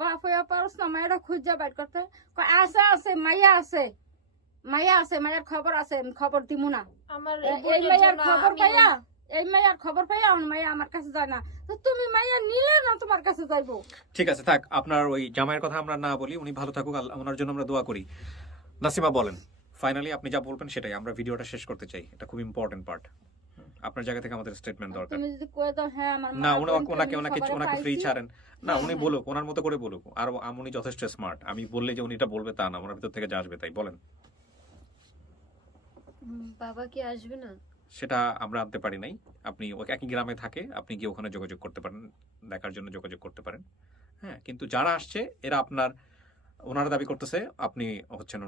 বাপ হইয়া পারস না, মায়েরা খুঁজা বাইর করতে, কয় আছে মাইয়া আছে, মায়ের খবর আছে, আমি খবর দিমু না। আমার এই মাইয়ার খবর পাইয়া, এই মাইয়ার খবর পাইয়া আমার মাইয়া আমার কাছে যায় না, তো তুমি মাইয়া নিলে না তোমার কাছে যাইবো। ঠিক আছে থাক, আপনার ওই জামাইয়ের কথা আমরা না বলি, উনি ভালো থাকুক, ওনার জন্য আমরা দোয়া করি। নাসিমা বলেন, ফাইনালি আপনি যা বলবেন সেটাই, আমরা ভিডিওটা শেষ করতে চাই, এটা খুব ইম্পর্টেন্ট পার্ট। আপনার জায়গা থেকে আমাদের স্টেটমেন্ট দরকার। তুমি যদি কয়ে দাও হ্যাঁ আমার না মা ওনাকে বোনকে আমি ওনাকে সবারে ফ্রি পাইছি। ছাড়েন না, হ্যাঁ, উনি হ্যাঁ। বলুক ওনার মতো করে বলুক। আর উনি যথেষ্ট স্মার্ট, আমি বললে যে উনি এটা বলবে তা না, ওনার ভিতর থেকে যা আসবে তাই বলেন। বাবা কি আসবে না? সেটা আমরা আনতে পারি নাই। আপনি একই গ্রামে থাকে, আপনি গিয়ে ওখানে যোগাযোগ করতে পারেন, দেখার জন্য যোগাযোগ করতে পারেন। হ্যাঁ, কিন্তু যারা আসছে এরা আপনার ওনারা দাবি করতেছে আপনি হচ্ছেন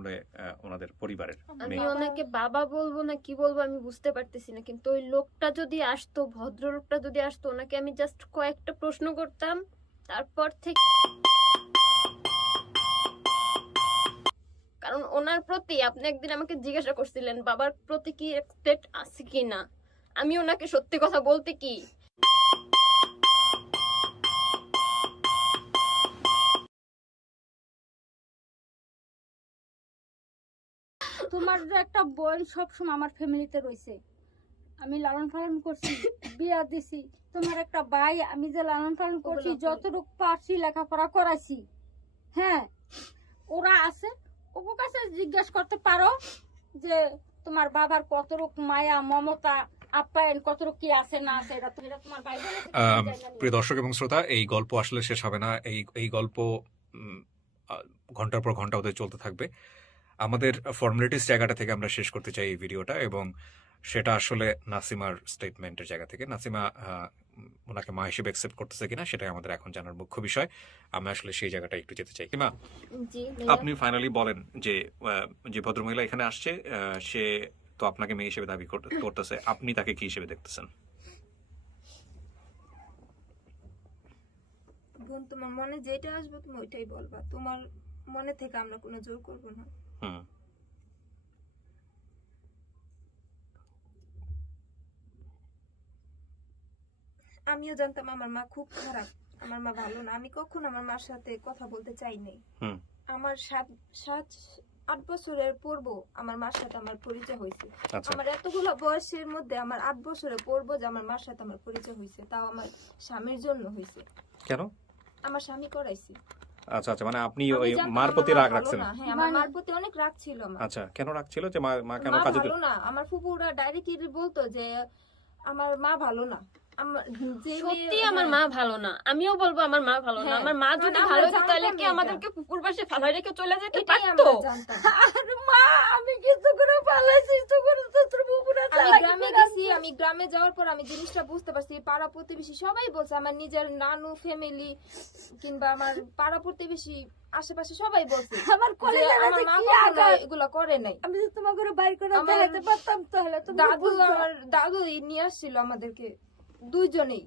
ওনাদের পরিবারের আমি মেয়ে। ওনাকে বাবা বলবো না কি বলবো আমি বুঝতে পারতেছি না, কিন্তু ওই লোকটা যদি আসতো, ভদ্রলোকটা যদি আসতো, ওনাকে আমি জাস্ট কয়েকটা প্রশ্ন করতাম, তারপর থেকে, কারণ ওনার প্রতি আপনি একদিন আমাকে জিজ্ঞাসা করছিলেন বাবার প্রতি কি রেসপেক্ট আছে কি না, আমি ওনাকে সত্যি কথা বলতে কি তোমার যে একটা বোন সবসময় আমার ফ্যামিলিতে রয়েছে, আমি লালন পালন করছি, বিয়া দিছি। তোমার একটা ভাই আমি যে লালন পালন করছি, যতটুকু পারছি লেখাপড়া করাইছি। হ্যাঁ, ওরা আছে, ওর কাছে জিজ্ঞাসা করতে পারো যে তোমার বাবার কতটুকু মায়া মমতা আপ্যায়ন কতটুকু কি আছে না আছে, এটা তোমার ভাই বোনের থেকে জানা নেই। প্রিয় দর্শক এবং শ্রোতা, এই গল্প আসলে শেষ হবে না। এই গল্প ঘন্টার পর ঘন্টা ওদের চলতে থাকবে। আমাদের ফর্মালিটিস জায়গাটা থেকে আমরা শেষ করতে চাই এই ভিডিওটা, এবং সেটা আসলে নাসিমার স্টেটমেন্টের জায়গা থেকে। নাসিমা ওনাকে মা হিসেবে অ্যাকসেপ্ট করতেছে কিনা সেটাই আমাদের এখন জানার মুখ্য বিষয়। আমি আসলে সেই জায়গাটা একটু যেতে চাই। মা, জি আপনি ফাইনালি বলেন যে যে ভদ্রমহিলা এখানে আসছে সে তো আপনাকে মেয়ে হিসেবে দাবি করতেছে, আপনি তাকে কি হিসেবে দেখতেছেন? বোন, তোমার মনে যেটা আসবে তুমি ওইটাই বলবা, তোমার মনে থেকে আমরা কোনো জোর করবো না। হুম। আমিও জানতাম আমার মা খুব খারাপ, আমার মা ভালো না, আমি কখনো আমার মার সাথে কথা বলতে চাই নাই। হুম। আমার 7-8 বছরের পূর্ব আমার মার সাথে আমার পরিচয় হয়েছে। আচ্ছা। আমার এতগুলো বয়সের মধ্যে আমার 8 বছরের পূর্ব যে আমার মার সাথে আমার পরিচয় হয়েছে, তাও আমার স্বামীর জন্য হয়েছে। কেন? আমার স্বামী করাইছে। আচ্ছা আচ্ছা, মানে আপনি আমি ওই জানতাম মার আমার প্রতি মা রাগ ভালো রাখছেন? না। হ্যাঁ, আমার মার প্রতি অনেক রাগ ছিল আমার। আচ্ছা, কেন রাগ ছিল? যে মা কেন মা কাজে ভালো না, আমার ফুপুরা ডাইরেক্টলি বলতো যে আমার মা ভালো না। সত্যি আমার মা ভালো না, আমিও বলবো আমার মা ভালো না। হ্যাঁ, আমার মা যদি কারণ ভালো আমরা হতো তাহলে জানতাম কি এটা। আমাদেরকে পুকুর পাশে ফালাই রেখে চলে যেতে এটাই পারতো? আমরা জানতাম। আর মা আমি কিছু করে পালাইছি, তো করে তোর বুবুরা আমি গ্রামে গেছি, আমি গ্রামে যাওয়ার পর আমি জিনিসটা বুঝতে পারছি, পাড়া প্রতিবেশী সবাই বলছে, আমার নিজের নানু ফ্যামিলি কিংবা আমার পাড়া প্রতিবেশী আশেপাশে সবাই বলছে আমার যে কলেজে আমার মা কি কখনো আঘাত। এগুলো করে নাই। আমি যদি তোমাকে বাইর করে আমার দেখাতে পারতাম তাহলে তুমি আমার দাদু নিয়ে আসছিল আমাদেরকে, দুইজনেই,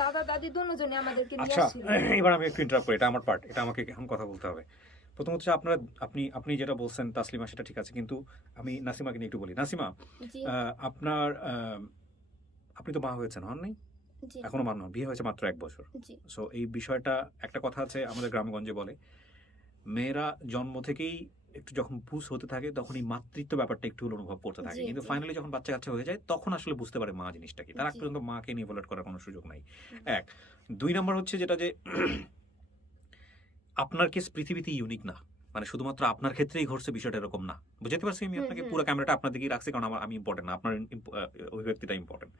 দাদা দাদি দুজনে আমাদেরকে নিয়ে আচ্ছা, আসছিল। এবার আমি একটু ইন্টারাপ্ট করি, এটা আমার পার্ট, এটা আমাকে এখন কথা বলতে হবে। প্রথম হচ্ছে আপনি যেটা বলছেন তাসলিমা সেটা ঠিক আছে, কিন্তু আমি নাসিমাকে নিয়ে একটু বলি। নাসিমা, জি আপনি তো মা হয়েছেন, হন নাই? জি এখনো মা নন, বিয়ে হয়েছে মাত্র 1 বছর। জি সো এই বিষয়টা, একটা কথা আছে আমাদের গ্রামগঞ্জে বলে, মেয়েরা জন্ম থেকেই একটু যখন বুঝ হতে থাকে তখনই মাতৃত্ব ব্যাপারটা একটু অনুভব করতে থাকে, জি, কিন্তু জি। ফাইনালি যখন বাচ্চা কাচ্চা হয়ে যায় তখন আসলে বুঝতে পারে মা জিনিসটা কি। তার আগ জি। পর্যন্ত মাকে নিয়ে ইভ্যালুয়েট করার কোনো সুযোগ নাই। 1 2 নাম্বার হচ্ছে যেটা যে আপনার কেস পৃথিবীতে ইউনিক না, মানে শুধুমাত্র আপনার ক্ষেত্রেই ঘটছে বিষয়টা এরকম না। বুঝতে পারছি আমি আপনাকে, পুরো ক্যামেরাটা আপনার দিকেই রাখছি কারণ আমি ইম্পর্টেন্ট না, আপনার অভিব্যক্তিটা ইম্পর্টেন্ট।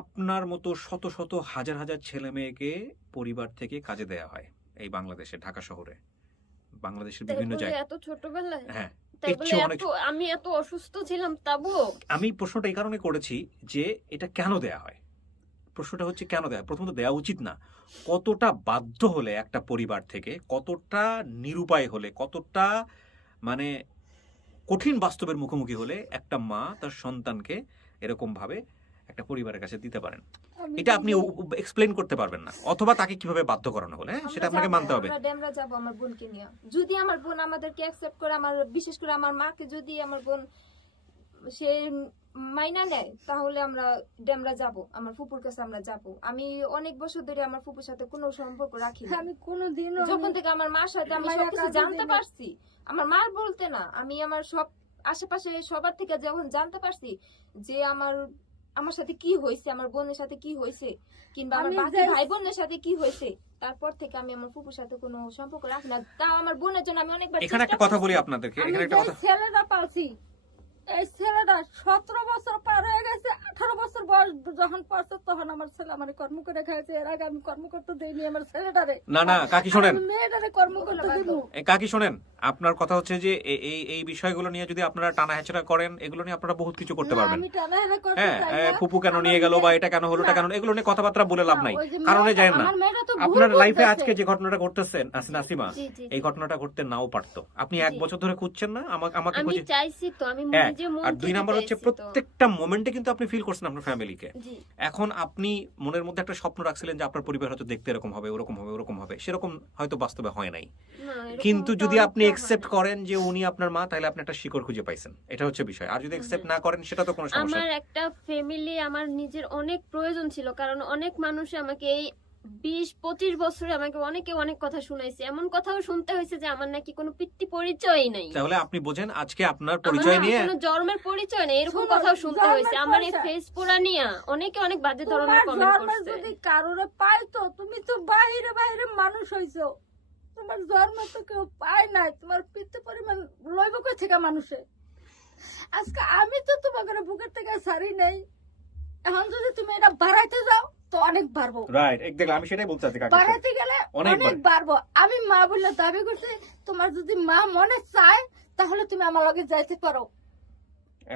আপনার মতো শত শত হাজার হাজার ছেলে মেয়েকে পরিবার থেকে কাজে দেয়া হয় এই বাংলাদেশে, ঢাকা শহরে, বাংলাদেশের তাই বিভিন্ন বলে জায়গায়। এত ছোটবেলায়, হ্যাঁ, তাই এর বলে চেয়ে অনেক। আমি এত অসুস্থ ছিলাম তবুও? আমি প্রশ্নটা এই কারণে করেছি যে এটা কেন দেয়া হয়। প্রশ্নটা হচ্ছে কেন দেয়া, প্রথমত দেয়া উচিত না। কতটা বাধ্য হলে একটা পরিবার থেকে, কতটা নিরুপায় হলে, কতটা মানে কঠিন বাস্তবের মুখোমুখি হলে একটা মা তার সন্তানকে এরকম ভাবে একটা পরিবারের কাছে দিতে পারেন, এটা আপনি এক্সপ্লেইন করতে পারবেন না। অথবা তাকে কিভাবে বাধ্য করানো হলে, হ্যাঁ, সেটা আপনাকে মানতে হবে। আমরা ডেমরা যাব আমার বোনকে নিয়ে, যদি আমার বোন আমাদেরকে অ্যাকসেপ্ট করে, আমার বিশেষ করে আমার মাকে যদি আমার বোন সে মাইনা নেয়, তাহলে আমরা ডেমরা যাব, আমার ফুপুর কাছে আমরা যাব। আমি অনেক বছর ধরে আমার ফুপুর সাথে কোনো সম্পর্ক রাখি না। আমি কোনোদিনও যখন থেকে আমার মার সাথে আমি মায়ের সবকিছু কাছে জানতে দিলে- পারছি, আমার মার বলতে না, আমি আমার সব আশেপাশে সবার থেকে যখন জানতে পারছি যে আমার সাথে কি হয়েছে, আমার বোনের সাথে কি হয়েছে, কিংবা আমার আমি বাকি যে- ভাই বোনের সাথে কি হয়েছে, তারপর থেকে আমি আমার ফুপুর সাথে কোনো সম্পর্ক রাখি না। তাও আমার বোনের জন্য আমি অনেকবার এখানে একটা চেষ্টা কথা করছি। বলি আপনাদেরকে, আমি এখানে একটা যে কথা। ছেলেটা পালছি, এই ছেলেটা 17 বছর পার হয়ে গেছে, 18 বছর বয়স যখন পড়ছে তখন আমার ছেলে আমার কর্ম করে খাইছে। এর আগে আমি কর্ম করতে দেইনি আমার ছেলেটারে। না না কাকি শোনেন, আমি মেয়েটারে কর্ম করতে দেবো। কাকি শোনেন, আপনার কথা হচ্ছে যে এই বিষয়গুলো নিয়ে যদি আপনারা টানা হেঁচড়া করেন, এগুলো নিয়ে আপনারা বহুত কিছু করতে পারবেন। আমি টানাহেরা করতে হ্যাঁ, চাই না। ফুপু কেন নিয়ে গেল বা এটা কেন হলো, এটা কেন হলো, এগুলো নিয়ে কথাবার্তা বলে লাভ নাই, ওই যে কারণে মেয়েটা- যায় না। আমার মেয়েটা তো ভুল আপনার লাইফে বলতেছে। আজকে যে ঘটনাটা ঘটতেছেন নাসিমা, জি, জি, এই ঘটনাটা ঘটতে নাও পারতো। আপনি 1 বছর ধরে খুঁজছেন না, আমাকে আমি খুঁজে। চাইছি তো, আমি হ্যাঁ, নিজে মন আর 2 থেকে নাম্বার হচ্ছে চাইছি তো। প্রত্যেকটা মোমেন্টে কিন্তু আপনি ফিল করছেন আপনার ফ্যামিলিকে। জি, এখন আপনি মনের মধ্যে একটা স্বপ্ন রাখছিলেন যে আপনার পরিবার হয়তো দেখতে এরকম হবে, ওরকম হবে, ওরকম হবে, সেরকম হয়তো বাস্তবে হয় নাই। না, এরকম কিন্তু তো যদি অনেকটা আপনি হয় একসেপ্ট না। করেন যে উনি আপনার মা, তাহলে আপনি একটা শিকড় খুঁজে পাইছেন, এটা হচ্ছে বিষয়। আর যদি একসেপ্ট না করেন, সেটা তো কোনো সমস্যা আমার একটা ফ্যামিলি, আমার নিজের অনেক প্রয়োজন ছিল, কারণ অনেক মানুষ আমাকে এই 20-25 বছরে আমাকে অনেকে অনেক কথা শুনাইছে, এমন কথাও শুনতে হয়েছে যে আমার নাকি কোনো পিতৃ পরিচয়ই নাই, তাহলে আপনি বোঝেন আজকে আপনার আমার পরিচয় নাকি নিয়ে কোনো জন্মের পরিচয় নেই, এরকম শোনো, কথাও শুনতে জন্মের হয়েছে। আমার এই পরিচয়। ফেস পোড়া নিয়ে অনেকে অনেক বাজে ধরনের তোমার কমেন্ট জন্মে করছে। যদি কারোরে পাইতো, তুমি তো বাইরে বাইরে মানুষ হইছো, তোমার জন্ম তো কেউ পায় নাই, তোমার পিতৃ পরিমাণ লইব কই থেকে মানুষে। আজকে আমি তো তোমাকে বুকের থেকে ছাড়ি নাই, এখন যদি তুমি এটা বাড়াইতে যাও তো অনেক বাড়বো, রাইট, দেখলে আমি সেটাই বলতে চাচ্ছি কাকে। বাড়াইতে গেলে অনেক অনেক বাড়বো। আমি মা বলে দাবি করছি, তোমার যদি মা মনে চায় তাহলে তুমি আমার লগে যাইতে পারো।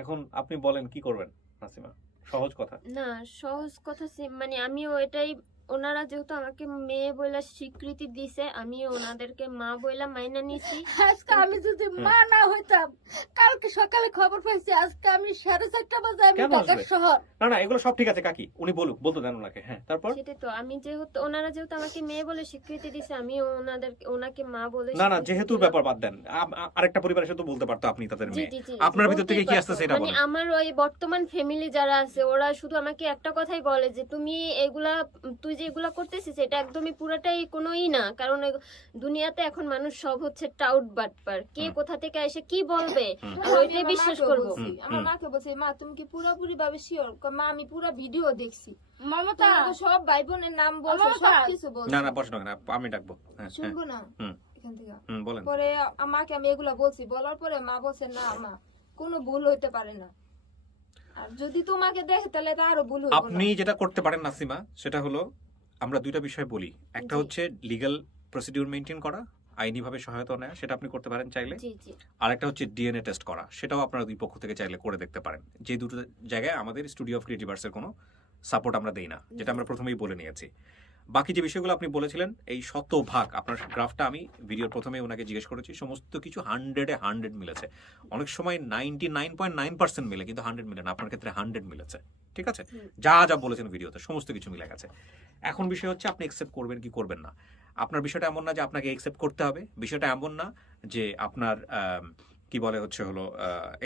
এখন আপনি বলেন কি করবেন নাসিমা, সহজ কথা। না, সহজ কথা মানে আমিও এটাই, ওনারা যেহেতু আমাকে মেয়ে বলে স্বীকৃতি দিছে, আমিও ওনাদেরকে মা বইলা মাইনা নিছি। আজকে আমি যদি মা না হইতাম, কালকে সকালে খবর পাইছি, আজকে আমি 4:30 বাজে আমি কেন ঢাকা আসবে? শহর। না এগুলো সব ঠিক আছে কাকি, উনি বলতে দেন ওনাকে। হ্যাঁ, তারপর সেটাই তো, আমি যেহেতু ওনারা যেহেতু আমাকে মেয়ে বলে স্বীকৃতি দিছে, আমিও ওনাকে মা বলে না স্বীকৃতি যেহেতু দিলাম। ব্যাপার বাদ দেন, আরেকটা পরিবারের সাথে বলতে পারতো আপনি তাদের জি, মেয়ে। জি, জি, আপনার ভিতর বলতেই থেকে কি পারতো। আসতেছে এটা মানে বলেন। আমার ওই বর্তমান ফ্যামিলি যারা আছে, ওরা শুধু আমাকে একটা কথাই বলে যে তুই যে এগুলা করতেছিস এটা একদমই পুরাটাই কোনোই না, কারণ দুনিয়াতে এখন মানুষ সব হচ্ছে টাউট বাটপার, কে কোথা থেকে এসে কি বলবে আর ওইটাই আমার বিশ্বাস মাকেও করবো। বলছি, আমার মাকে বলছি, মা তুমি কি পুরোপুরি ভাবে শিওর? মা আমি পুরো ভিডিও দেখছি, মমতা, তোমাকে সব ভাই বোনের নাম বলছে, মমতা। সবকিছু বলছে। না প্রশ্ন না, আমি ডাকবো। হ্যাঁ, শুনবো না হুম। এখান থেকে। বলেন। পরে আমাকে আমি এগুলা বলছি, বলার পরে মা বলছে না মা কোনো ভুল হইতে পারে না, আর যদি তোমাকে দেখে তাহলে তো আরো ভুল হইব আপনি না। যেটা করতে পারেন নাসিমা, সেটা হলো আমরা দুইটা বিষয় বলি। একটা জি। হচ্ছে লিগ্যাল প্রসিডিউর মেইনটেইন করা, আইনিভাবে সহায়তা নেওয়া, সেটা আপনি করতে পারেন চাইলে। জি, জি, আরেকটা হচ্ছে ডিএনএ টেস্ট করা, সেটাও আপনারা দুই পক্ষ থেকে চাইলে করে দেখতে পারেন। যে দুটো জায়গায় আমাদের স্টুডিও অফ ক্রিয়েটিভ আর্টসের কোনো সাপোর্ট আমরা দেই না, যেটা আমরা প্রথমেই বলে নিয়েছি। বাকি যে বিষয়গুলো আপনি বলেছিলেন, এই শতভাগ আপনার গ্রাফটা আমি ভিডিওর প্রথমে ওনাকে জিজ্ঞেস করেছি, সমস্ত কিছু 100-এ 100 মিলেছে। অনেক সময় 99.9% মিলে, কিন্তু 100 মিলে না, আপনার ক্ষেত্রে 100 মিলেছে। ঠিক আছে, যা যা বলেছেন ভিডিওতে সমস্ত কিছু মিলে গেছে। এখন বিষয় হচ্ছে আপনি একসেপ্ট করবেন কি করবেন না। আপনার বিষয়টা এমন না যে আপনাকে একসেপ্ট করতে হবে, বিষয়টা এমন না যে আপনার কি বলে হচ্ছে হলো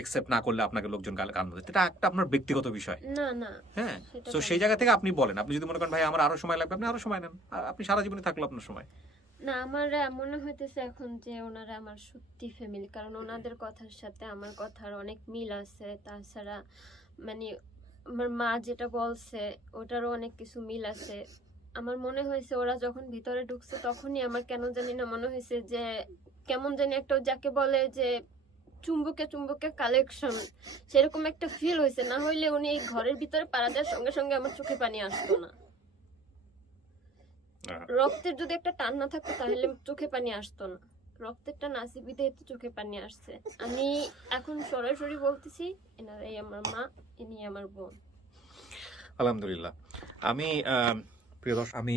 একসেপ্ট না করলে আপনাকে লোকজন গান বলছে, এটা একটা আপনার ব্যক্তিগত বিষয়। না হ্যাঁ, সেটা তো তো সেই জায়গা থেকে আপনি বলেন। আপনি যদি মনে করেন ভাই আমার আরো সময় লাগবে, আপনি আরো সময় নেন, আপনি সারা জীবনে থাকলো আপনার সময়। না, আমার মনে হইতেছে এখন যে ওনারা আমার সত্যি ফ্যামিলি, কারণ ওনাদের কথার সাথে আমার কথার অনেক মিল আছে। তাছাড়া মানে আমার মা যেটা বলছে ওটারও অনেক কিছু মিল আছে। আমার মনে হয়েছে ওরা যখন ভিতরে ঢুকছে তখনই আমার কেন জানি না মনে হয়েছে যে কেমন জানি একটা, যাকে বলে যে চুম্বকে চুম্বকে কালেকশন, সেরকম একটা ফিল হয়েছে। না হইলে উনি এই ঘরের ভিতরে পাড়া দেওয়ার সঙ্গে সঙ্গে আমার চোখে পানি আসতো না। রক্তের যদি একটা টান না থাকতো তাহলে চোখে পানি আসতো না, রক্তের টান আসি বিধায় তো চোখে পানি আসছে। আমি এখন সরাসরি বলতেছি, এনারাই আমার মা, ইনি আমার বোন। আলহামদুলিল্লাহ। আমি প্রিয় দর্শক, আমি